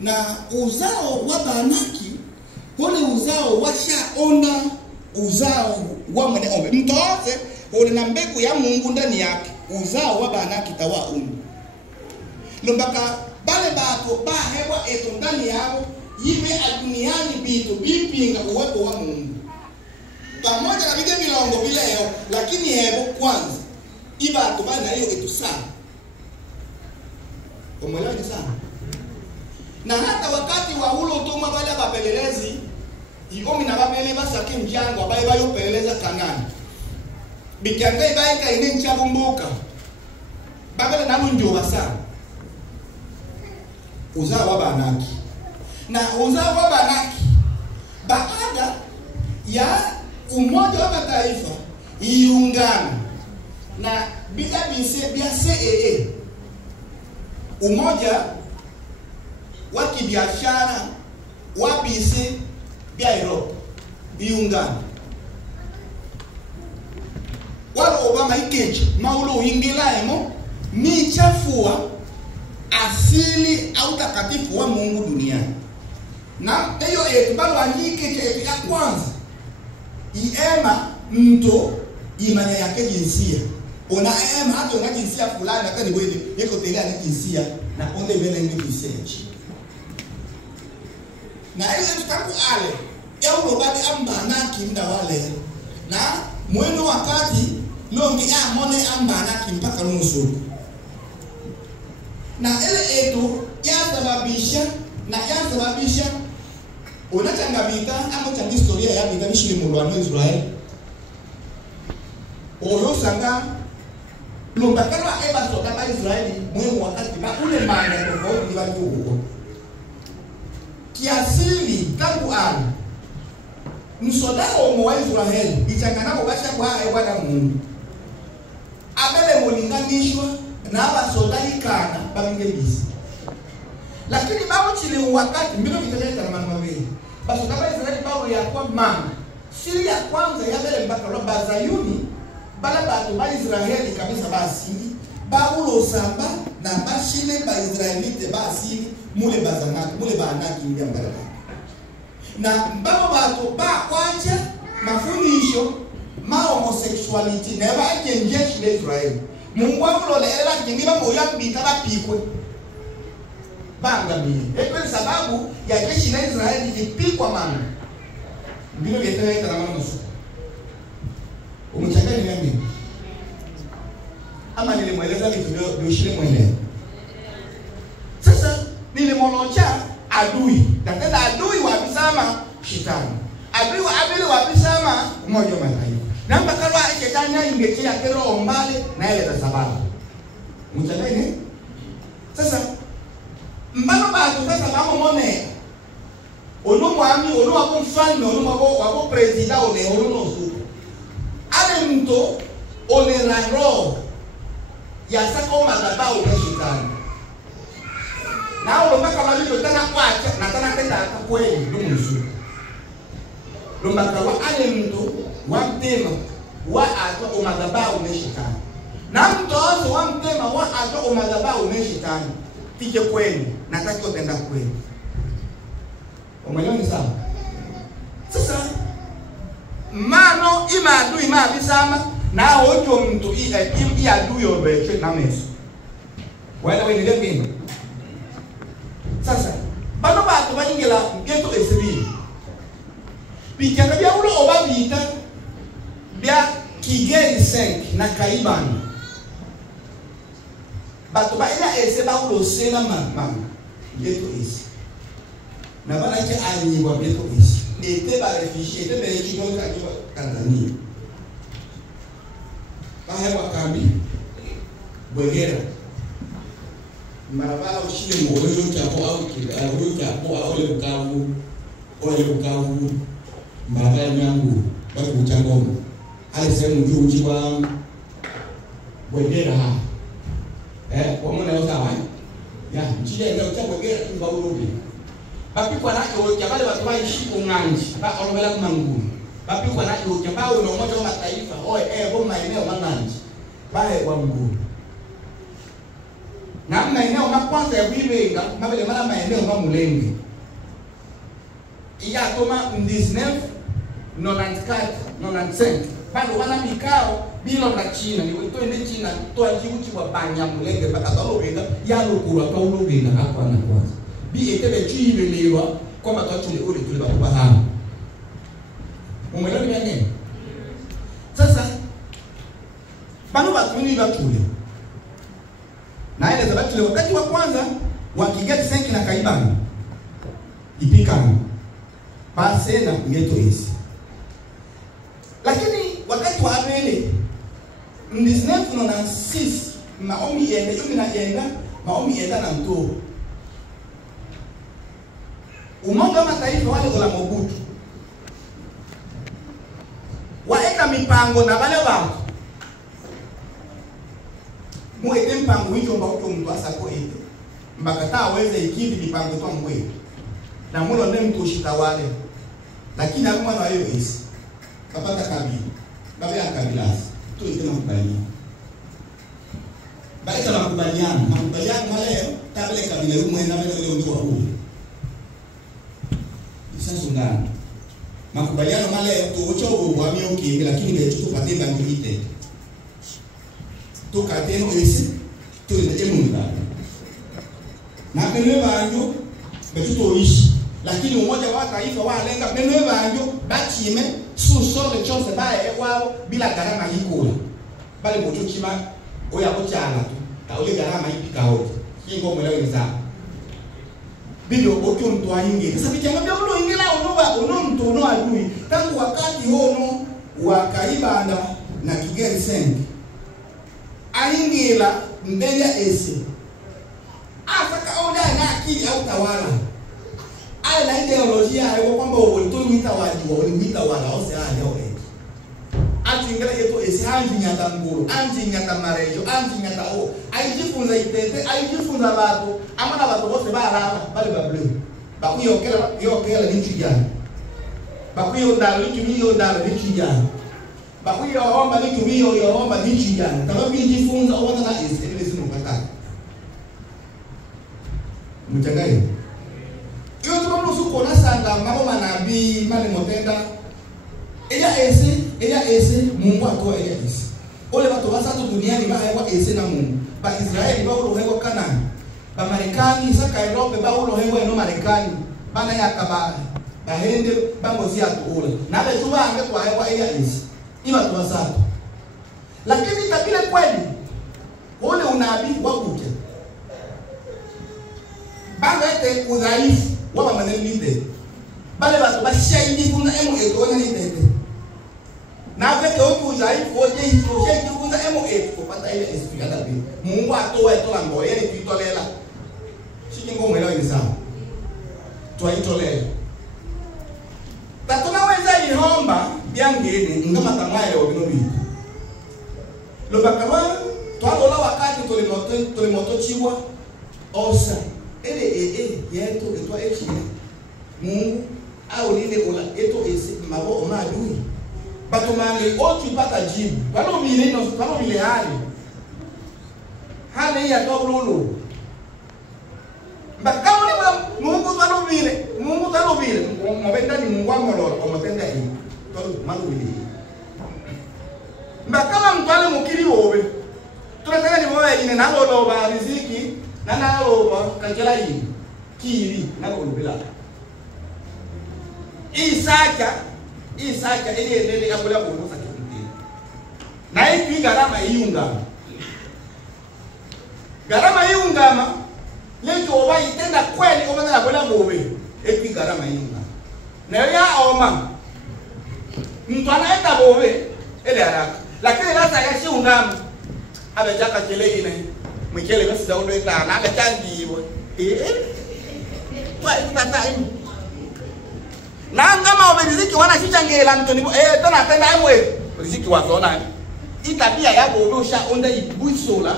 na uzao wa Banaki ule uzao washaona uzao wa mwene ombe mtoze ule na mbegu ya Mungu ndani yake uzao wa Banaki tawa lumbaka bale bako bahewa eto ndani yao yibe aduniani bitu bipinga uwepo wa Mungu pamoja na bige milongo bileo lakini hebo kwanza iba atubana hiyo etu sana umwelewa sana na hata wakati wa ulo utuma bale bapelelezi ikomi na babele basaki mjango abaye bayo peleleza Kanani bikangai baye kaine nchabumbuka babele namu njoba sana uzao wa Banaki na uzao wa Banaki baada ya umoja wa mataifa iungana na bila CEE umoja wa kibiashara wa BC bia Europe iungana wala Obama ikeje maulo ingilamo ni chafua asili au takatifu wa Mungu duniani na hiyo etubalo andike ya kwanza iema mto imanya yake jinsia ona ema hata una jinsia fulani hata ni wewe yeko telea ni jinsia na onde vile ni jinsia na hiyo tutaku ale ya urobadi Banaki mda wale na mwendo wakati longi amone ambana kimpaka nusu na ele eto yasababisha unachangabika ama cha historia ya bidha mishile mulwano Israeli oyo sanga lumbakana eba soka ba Israeli mwemu wakati ba ule manga tofauti ni watu huko kiasili tangu ana msodao wa Israeli ichangana kubasha kwa bwana Mungu abele mulinganishwa na abasodai kana babingebisi lakini bawo chile wakati mbilo kitaleta na maneno mengi basi kama Israeli bawo ya kwa mama siri ya kwanza ya bele mpaka roba Zayuni bala batu ba Israeli kabisa basi bawo samba na bashine ba Israelite basi mule bazanaki mule baanaki ndia mbaraka na mbabo batu ba kwacha mafundisho ma homosexuality never change the Israel Mungu amulolela kingiba moyo mbita bapikwe bangamie kwa sababu ya jeshi la Israeli ipikwa mama ndilo vyeteleka na mama nusu umechanganya ni nini ama nilimweleza vitu vyo shule mwelewa sasa nilimolocha adui tena adui wa bisama shetani adui wa abili wa bisama mmoja wa malaika namba kalwa shetani ingechea kero mbali na ile za sababu mchanganya sasa mbano bato sasa bamo mone olumwami olumwa mfalme olumwa wako president ole oluno su ale mto ole raro ya sako madaba ole shetani na olumba kama bito tana kwacha na tana tenda kweli ndumusu lumba kwa ale mto wa mtema wa atwa omadaba ole shetani na mto aso wa mtema wa atwa omadaba ole shetani tije kweli nataki utenda kweli umeelewa ni sawa sasa mano ima adui ma bisama na ojo mtu i adui obeche na meso wala wewe ndio gani sasa bano bato bayingela geto esebi pikana bya ulo obabita bya kigeri 5 na kaibani bato ba ila ese ba ulo sena mama geto ese na bana ke anyi wa geto ese ete ba refugee ete be chido ka kwa Tanzania ba hewa kambi bwegera marabala ushile mwoyo chapo au kile au chapo au ile bukavu marabala yangu ba kuchangoma ale sehemu juu jiwa bwegera kwa mwana yote hawa ya njia ndio bwegera ngaurubi bapi kwa na yo jabale watu waishi unganji ba olobela kuma nguni bapi kwa na yo jabao no moja wa mataifa bo maeneo manganji bae kwa nguni na maeneo makwanza ya bibenga mabele mara maeneo ma mulenge iya toma 1994 bado wana mikao bilo na China ni wito ende China to ajiuchi wa banya mulenge bakata lobenga ya lokura ka ulobenga hapa na kwanza bi etebe chibe lewa kwamba twachule ule tule bakubahamu umeelewa ni nini sasa bano batuni batule na ile zabatule wakati wa kwanza wakigeti 5 na kaibani ipikana pasena ngeto isi lakini wakati wa abele mdisnefu no na 6 maomi yende yumi na yenda maomi yenda na mtoro Umoja wa Mataifa wale wala Mobutu waeka mipango na wale watu muweke mpango hicho ambao mtu asako ite mpaka taa aweze ikidhi mipango kwa mwe na mulo ndiye mtu ushitawale lakini hakuna na hiyo hisi kapata kabila baba ya kabila tu ite makubaliano baita makubaliano wale tabele kabila umwe na wale ndio wao sungana makubaliano male tuocho wa mioki lakini ndio tupate ngite tukateno isi tuende emunda na kwenye banjo betuto ishi lakini umoja wa taifa walenga kwenye banjo bachime susole chose bae wao bila gharama hikula bali moto chima oya kochana ta ole gharama ipika wote kingo mwelewe ni sawa bibi oto mtu ainge sasa bichanga uno ingela uno mtu uno adui tangu wakati hono wakaibanda na Kigeri Sengi aingela mbele ese afaka oda na akili au tawala ale na ideolojia hayo kwamba walitolita waliwita wala ose hali au eti atingela yeto ese hanji nyata nguru anji nyata marejo anji nyata o aijifunza itete aijifunza watu amana watu bose baraba bali bablu bakuyokela ni chijana bakuyondalo ni chijana bakuyohomba ni tumiyo yohomba ni chijana kama bijifunza owana na ese ile sino pataka mchangani iyo tumamu suko na sanga mamo manabii mali motenda ella ese Mungu atoa ella ese ole watu basatu duniani bahewa ese na Mungu ba Israeli ba ulo hewa Kanani ba Marekani saka Europe ba ulo hewa no Marekani bana yakaba bahende bangozi atuola na betu bange kwa hewa ella ese iba tu basatu lakini tabile kweli ole unabii wakuja bagete udhaifu waba manelite bale batu bashayindi kuna emu eto na nitete na veke oku udhaifu oje isoshe kuna emu eto pata ile espigada bi Mungu atoa eto la ngoye ni tuitolela shingo mwelewa ni sawa tuitolela tatuna weza ihomba byangene ngama tamaye obinobi lo bakama twalola wakati tolimoto chiwa osa yeto etwa echile Mungu au lile ola eto ese mabo ona adui bato mange otu pata jibu balo mile no balo mile hali ya tobululu mbakauli ba Mungu balo mile mabenda ni Mungu amololo omotenda hii tolo malubili mbakama mtwale mukiri wobe tunataka ni moyo ine nalo loba riziki na nalo kajela hii kiri nalo lubila Isaka ile ya kula kuongoza kitu. Na hii gharama iungama lejo oba itenda kweli obana la kula bobe epi gharama iungama na ya oma mtu anaenda bobe ile haraka lakini sasa ya ungama abejaka chele ine mkele basi daulo eta na abechangi kwa time na ngama oberiziki wana chichangela mtoni tona tenda amwe riziki wasona itabia yabo obosha onda ibuisola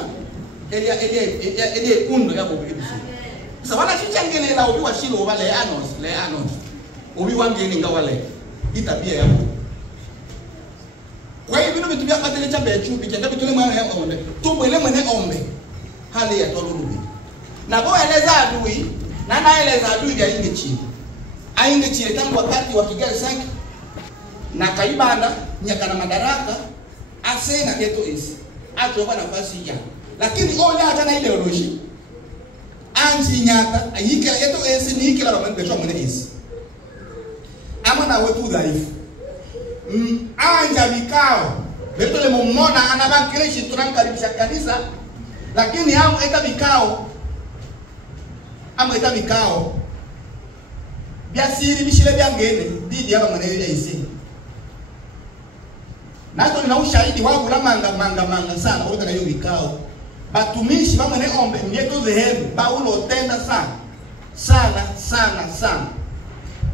elia kundo yabo obirisi sasa wana chichangelela obi washilo obale anos obi wangeni ngawale itabia yabo kwa hiyo bino bitubia katele cha bechu bichanga bitule mwana ya ombe tumbele mwene ombe hali ya tolulubi na bo eleza adui na naeleza adui ya inge chini ainge chile tangu wakati wa Kigeri Sengi na kaibanda nyakana madaraka asena keto isi atoba nafasi ya lakini onya hata na ideology anti nyata ayika yeto isi ni kila baba mpesho mwene isi ama na wetu dhaifu anja vikao beto le mmona anabakireshi tunamkaribisha kanisa lakini hapo eta vikao byasiri bishile byangene didi yaba mwana ile isi nato na ushahidi wangu la manga sana wote na hiyo vikao batumishi ba mwana ombe nyeto dhehebu Paulo tenda sana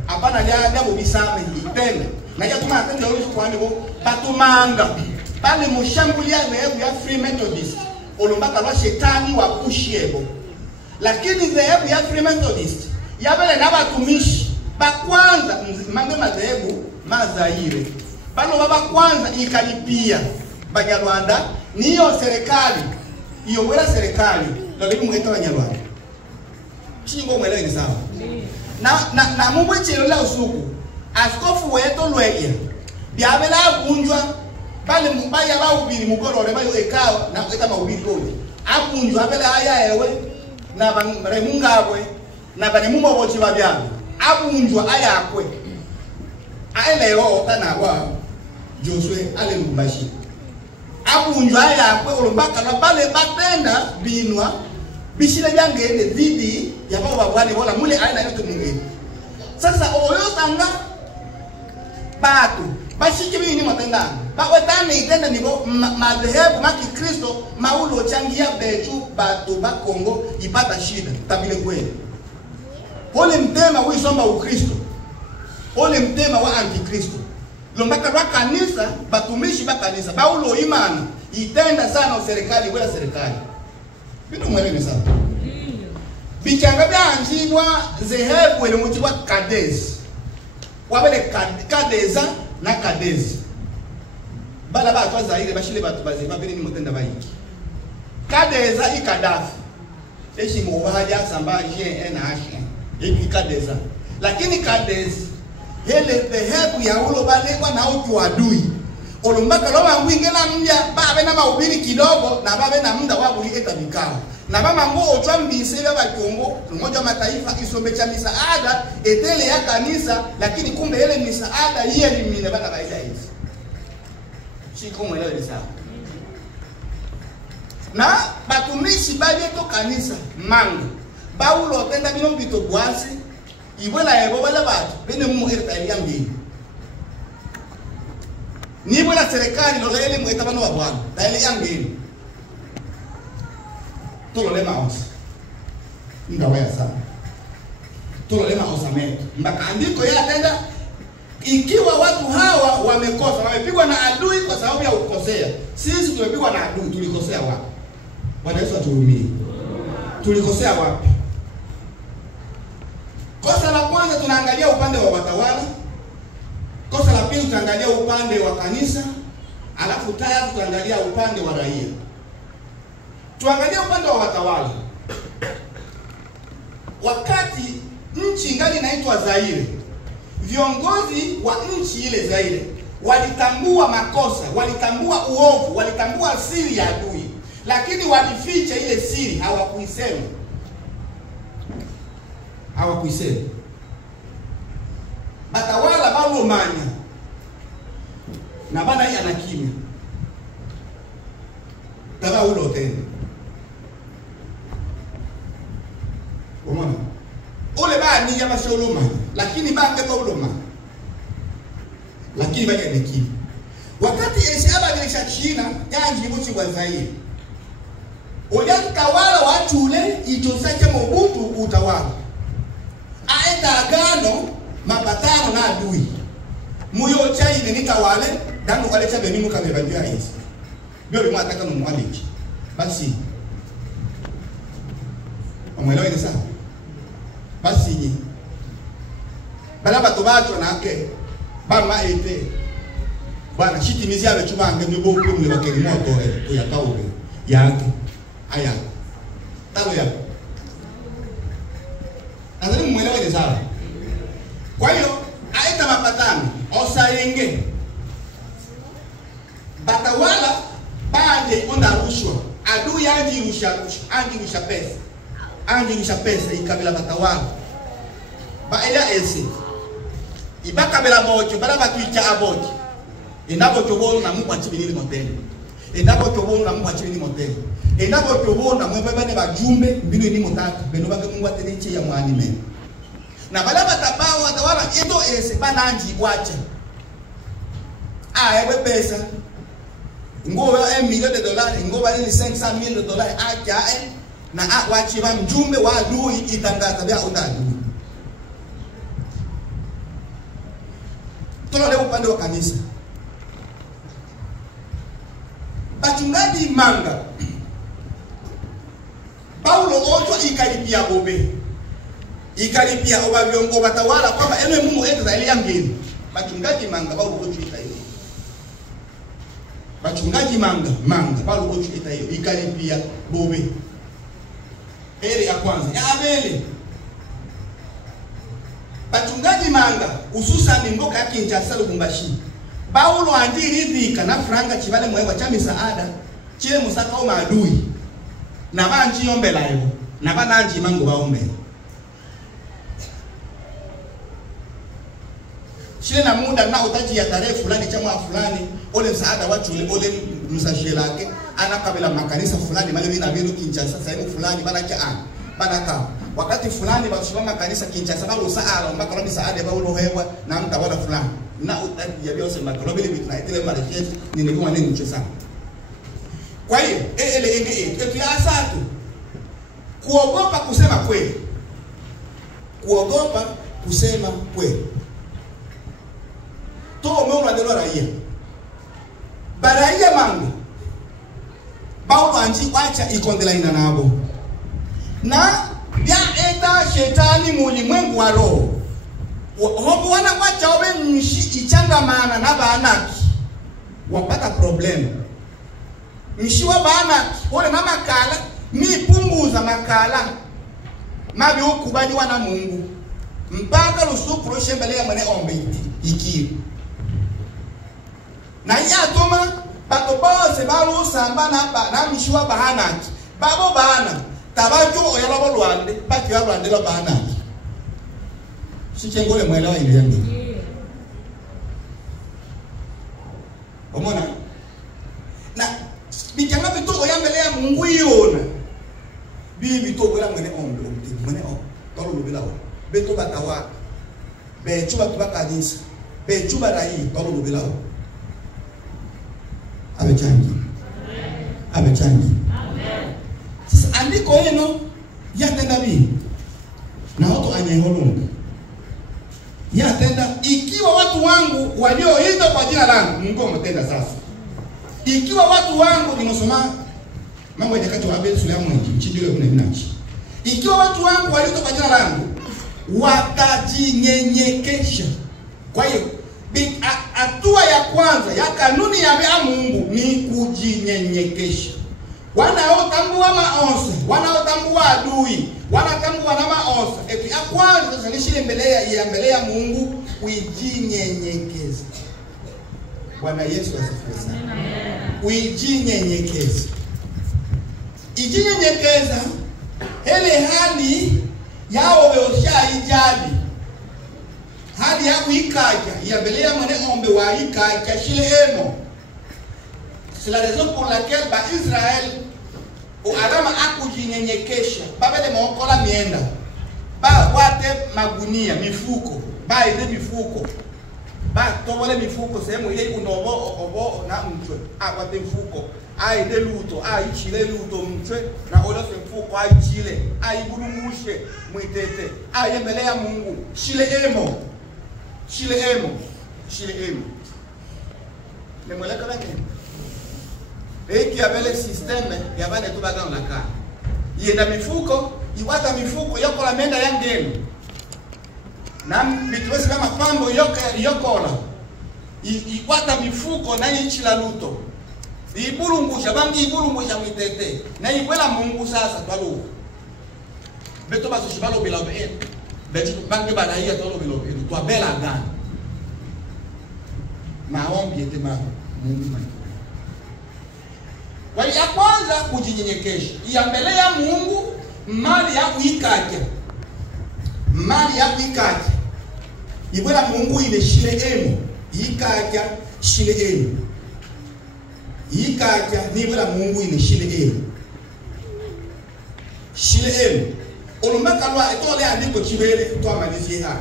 hapana lya bobisame itenda na ya tuma atenda ule kwa ndio batumanga bali mushambulia dhehebu ya Free Methodist olumbaka lwa shetani wa pushiebo lakini dhehebu ya Free Methodist yabele na batumishi bakwanza mange madhehebu mazaire bano baba kwanza ikalipia Banyarwanda niyo serikali iyo mwela serikali ndio mweta Banyarwanda chingo mwela ni sawa na mubwe chelo la usuku askofu weto lweya byabela bunjwa bale mbaya ba ubiri mugorore bayo ekao na kweta maubiri kodi abunjwa abela aya ewe na baremungabwe na bane mumobochi babyabe abunjwa ayakwe aeleo tanawa Joshua ale Lubumbashi abunjwa ya kwe olombaka na bale batenda binwa bishile byangende dhidi ya baba babwane wala mule aina yote mwingine. Sasa oyo tanga batu bashiki bini matenda bawetane itenda nibo madhehebu maki Kristo maulo changia betu batu ba Kongo ipata shida tabile kweli. Ole mtema wisomba ukristo, ole mtema wa antikristo. Lombaka ba kanisa batumishi ba kanisa baulo imani itenda sana serikali wala serikali. Bino mweleni sana. Bichanga byanjibwa zehebu ele mutiwa Kadezi. Wabele Kadeza na Kadezi. Bala ba twa Zaire bashile batu bazima bini ni mutenda bayiki. Kadeza ikadafu. Eshi mubaja samba JNH. Eki Kadeza. Lakini Kadezi hele zehebu ya ulo balekwa na utu adui. Olumbaka loba ngwinge na mja babe na mahubiri kidogo na babe na muda wa kulieta vikao. Na mama ngo otwa mbisele ba Kongo mmoja mataifa isombe cha misaada etele ya kanisa lakini kumbe ile misaada yeye ni mimi bana baida hizi. Shiko mwelewa ni sawa. Na batumishi bali to kanisa manga. Paulo tenda bino bito bwasi ibona ebo bala batu bene mu ertali yangi. Ni bwana serikali lo lele mu etabano wa bwana. Dale yangi. Tulolema osa ngawaya sana tulolema osa metu mbaka andiko ya tenda ikiwa watu hawa wamekosa wamepigwa na adui kwa sababu ya kukosea sisi tumepigwa na adui tulikosea wapi Bwana Yesu atuhurumie tulikosea wapi kosa la kwanza tunaangalia upande wa watawala kosa la pili tunaangalia upande wa kanisa alafu tatu tunaangalia upande wa raia. Tuangalie upande wa watawala. Wakati nchi ngali inaitwa Zaire, viongozi wa nchi ile Zaire walitambua makosa, walitambua uovu, walitambua siri ya adui, lakini walificha ile siri, hawakuisema. Hawakuisema. Batawala balo manya na bana hii anakimya. Taba ulo tena. Umeona? Ole ba ni ya masholoma, lakini ba ngeka uloma. Lakini baje neki. Wakati Esaba alisha China, yangi buti kwa Zaire. Oja tawala watu ule itosake Mobutu utawala. Aenda agano mapatano na adui. Muyo chai ni tawale, dangu wale cha benimu kamebandia hizi. Bio limu ataka no mwaliki. Basi. Omwelewa ni sawa. Basi ni bala bato bato na ke bama ete bana shiti mizia be chubange nyobo ko mle bakeli moto to ya kaube yake aya talo ya azali mwelewa ni sawa. Kwa hiyo aita mapatano osayenge batawala baje onda rushwa adui yangi rusha pesa angilisha pesa ikabila batawala ba ela ese ibakabela mocho bala batuicha aboki endapo tobolo na mukwa chibini motele endapo tobolo na mukwa chibini motele endapo tobolo na mwebeba ne bajumbe mbino ni motaka beno bake mungwa teneche ya mwani me na bala batabao watawala edo ese bana anji wacha ebe pesa ngoba $1 million ngoba ni $500 million acha na wachiba mjumbe wa adui itangaza bia udadui. Tolole upande wa kanisa. Bachungaji manga. Paulo otwa ikaripia bobe. Ikaripia obaviongo batawala kwamba ene Mungu enda ile yangeni. Bachungaji manga Paulo otwa hiyo. Bachungaji manga Paulo otwa hiyo ikaripia bobe. Ere ya kwanza ya abele bachungaji manga hususan mboka yake Kinshasa Lubumbashi Paulo andiridhika na franga chibale mwewa cha misaada chile musaka o maadui na banji yombela yo na bananji mango baombe shile na muda na utaji ya tarehe fulani chama fulani ole msaada watu ole msashelake ana kabila makanisa fulani mali vina vinu Kinshasa sehemu fulani banaka wakati fulani bashoma kanisa Kinshasa na usaala mpaka robi saada ba ulo hewa na mtawala fulani na utaji ya biose makrobi ile bitna ile market ni nilikuwa nini mchesa. Kwa hiyo ele etu ya asatu kuogopa kusema kweli. Kuogopa kusema kweli. To umeona ndelo raia. Baraia mangu. Bao anji kwacha ikondela ina nabo. Na ya eta shetani mulimwengu wa roho. Hobo wana kwacha obe mshi ichanga maana na baanaki. Wapata problem. Mshiwa baanaki. Ole na makala. Mi punguza makala. Mabi ukubali wana Mungu. Mpaka lusuku lo shembele ya mwene ombe iki. Na iya toma bato bose balu samba na mishiwa bahanaki. Babo bahana tabajo oyala bo Rwanda bati ya Rwanda lo bahanaki. Sichengole mwelewa ile yangu. Omona. Na bijanga bito oyambele ya Mungu yona. Bibi to bela mwene ombe mwene o tolo lobela o beto batawa be chuba tubakanisa be chuba rai tolo lobela o abechangi amen sasa andiko hilo yatenda bi na watu anyeholoka yatenda ikiwa watu wangu walioitwa kwa jina langu Mungu ametenda sasa ikiwa watu wangu nimesoma mambo ya nyakati wa Abel Suleiman chijile kuna binachi. Ikiwa watu wangu walioitwa kwa jina langu watajinyenyekesha. Kwa hiyo hatua ya kwanza ya kanuni ya Mungu ni kujinyenyekesha. Wanaotambua maosa, wanaotambua adui, wanatambua na maosa. Eti ya kwanza sasa ni shile mbele ya Mungu kujinyenyekeza. Bwana Yesu asifiwe sana. Kujinyenyekeza. Ijinyenyekeza hele hali yao beosha ijali hali ya kuikaja ya mbele ya mwene ombe wa ikaja shile emo. C'est la raison pour laquelle ba Israël o adama akujinyenyekesha babele mokola mienda ba wate magunia mifuko ba ile mifuko ba tobole mifuko sehemu ile obo na mchwe akwate mfuko aide luto aichile luto mchwe na ole mfuko aichile aiburumushe mwitete ayembele ya Mungu shile emo le mweleka lake eki abele systeme ya bane tu bagano la ka yenda mifuko iwata mifuko yoko la menda ya ngeno na bitwesi kama pambo yokola iwata mifuko na ichila luto ibulungusha bangi ibulungusha mwitete na ibwela Mungu sasa twalu beto baso shibalo bila be beto bangi bana hiya tolo bila be twa bela gani maombi ete Mungu mani. Kwa ya kwanza kujinyenyekesha ya mbele ya Mungu mali ya kuikaja ibwela Mungu ile shile emo ikaja shile emo ikaja nibwela Mungu ile shile emo olumaka lwa etole andiko chibele to amalizie ha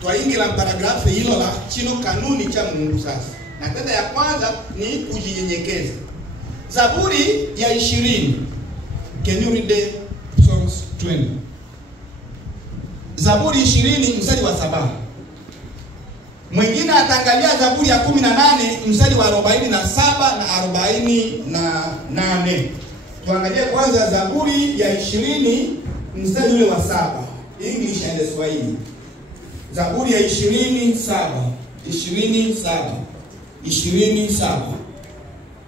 to ingila paragrafu hilo la chino kanuni cha Mungu sasa na tenda ya kwanza ni kujinyenyekeza. Zaburi ya 20. Can you read the Psalms 20? Zaburi 20 mstari wa 7. Mwingine ataangalia Zaburi ya 18 mstari wa 47 na 48. Tuangalie kwanza Zaburi ya 20 mstari ule wa 7. English and Swahili. Zaburi ya 27.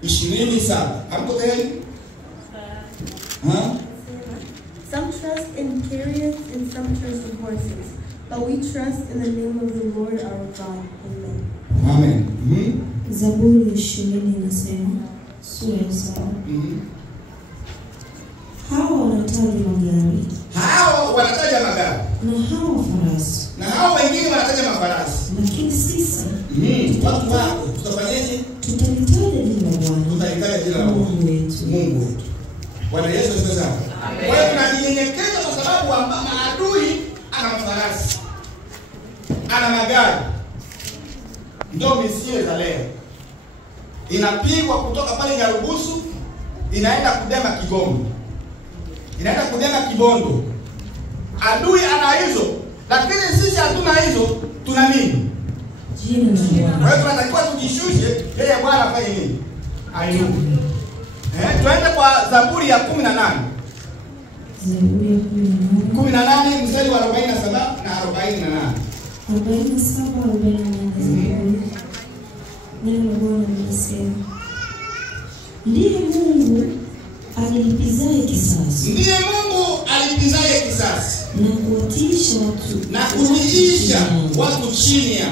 27. Hamko tayari? Some trust in chariots and some trust in horses, but we trust in the name of the Lord our God. Amen. Zaburi 20 inasema sura ya 7. Hao wanataja magari. na hao farasi. Na hao wengine wanataja mafarasi. Lakini sisi watu wako tutafanyaje? Tutalitaja jina la Bwana. Tutalitaja jina la Mungu wetu. Bwana Yesu asifiwe sana. Kwa hiyo tunajinyenyekeza kwa sababu maadui ana mafarasi, ana magari. Ndio misie za leo inapigwa kutoka pale Nyarugusu inaenda Kudema Kigoma, inaenda Kudema Kibondo. Adui ana hizo, lakini sisi hatuna hizo. Tuna nini? Jina la Bwana. Kwa hiyo tunatakiwa tujishushe, yeye Bwana afanye nini? Ainuke. Tuende kwa Zaburi ya 18. Zaburi ya 18 mstari wa 47 na 48. 47 48. Neno la Bwana linasema, ndiye Mungu alilipizaye kisasi. Ndiye Mungu alilipizaye kisasi. Na kuwatiisha watu chini ya.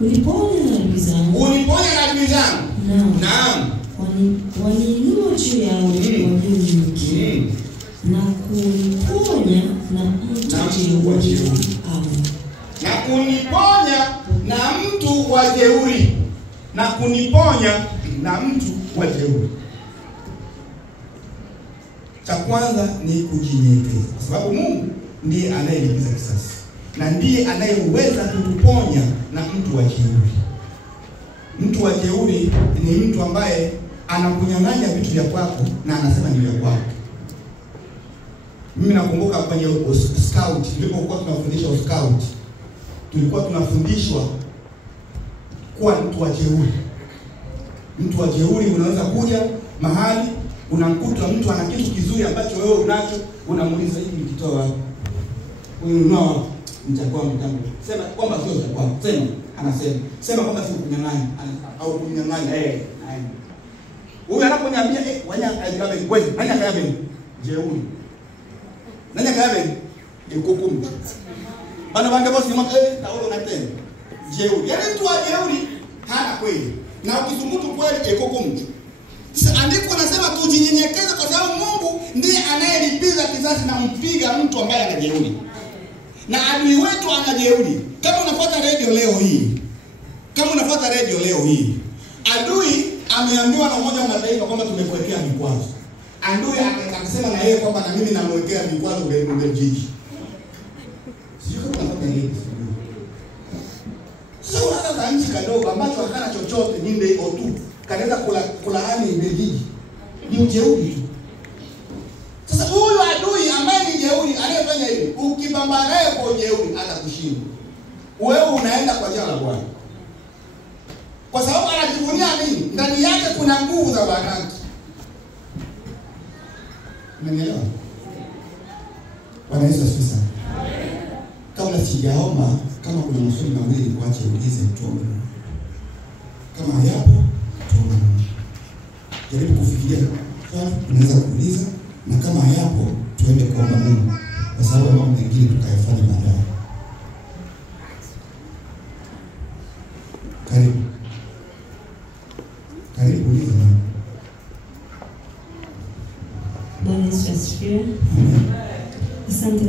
Uliponya na adui zangu. Uliponya na adui zangu. Naam. Waniinua juu yao walioniinukia. Na kuniponya na mtu wa jeuri. Na kuniponya na mtu wa jeuri. Na kuniponya na mtu wa jeuri. Cha kwanza ni kujinyenyekeza, kwa sababu Mungu ndiye anayelipiza kisasi na ndiye anayeweza kutuponya na mtu wa jeuri. Mtu wa jeuri ni mtu ambaye anakunyang'anya vitu vya kwako na anasema ni vya kwako. Mimi nakumbuka kwenye scout, nilipokuwa tunafundisha scout, tulikuwa tunafundishwa kuwa mtu wa jeuri. Mtu wa jeuri unaweza kuja mahali unamkuta mtu ana kitu kizuri ambacho wewe unacho, unamuuliza hivi nikitoa wapi? Ununua mtakuwa mtambo. Sema kwamba sio za kwako. Sema kwamba sio kunyang'anya au kunyang'anya huyu anaponiambia wanya ajabe kweli, nani akayabe? Jeuri. Nani akayabe? Ikukumu. Bana bange bosi mwa taolo unatenda. Jeuri. Yaani mtu wa jeuri hana kweli. Na ukizungutu kweli ikukumu. Sasa andiko nasema tujinyenyekeze kwa sababu Mungu ndiye anayelipiza kisasi na mpiga mtu ambaye ana jeuri. Na adui wetu ana jeuri. Kama unafuata radio leo hii, adui ameambiwa na Umoja wa Mataifa kwamba tumekuwekea vikwazo. Adui akasema na yeye kwamba na mimi namwekea vikwazo Ubelgiji. Sio kama unapata nini? Sasa unaanza nchi kadogo ambacho hakana chochote ninde otu. Kanaweza kulaani Ubelgiji. Ni ujeuri tu. Sasa huyu adui ambaye ni jeuri anayefanya hivi, ukipambana naye kwa jeuri atakushinda. Wewe unaenda kwa jina la Bwana. Kwa sababu anajivunia nini? Ndani yake kuna nguvu za Bwana. Unanielewa? Bwana Yesu asifiwe. Kabla sijaomba, kama kuna maswali mawili kuacha ulize tuombe. Kama hayapo tuombe. Jaribu kufikiria swali unaweza kuuliza, na kama hayapo tuende kuomba Mungu, kwa sababu mambo mengine tukayafanya baadaye. Karibu uliza. Bwana Yesu asifiwe. Asante.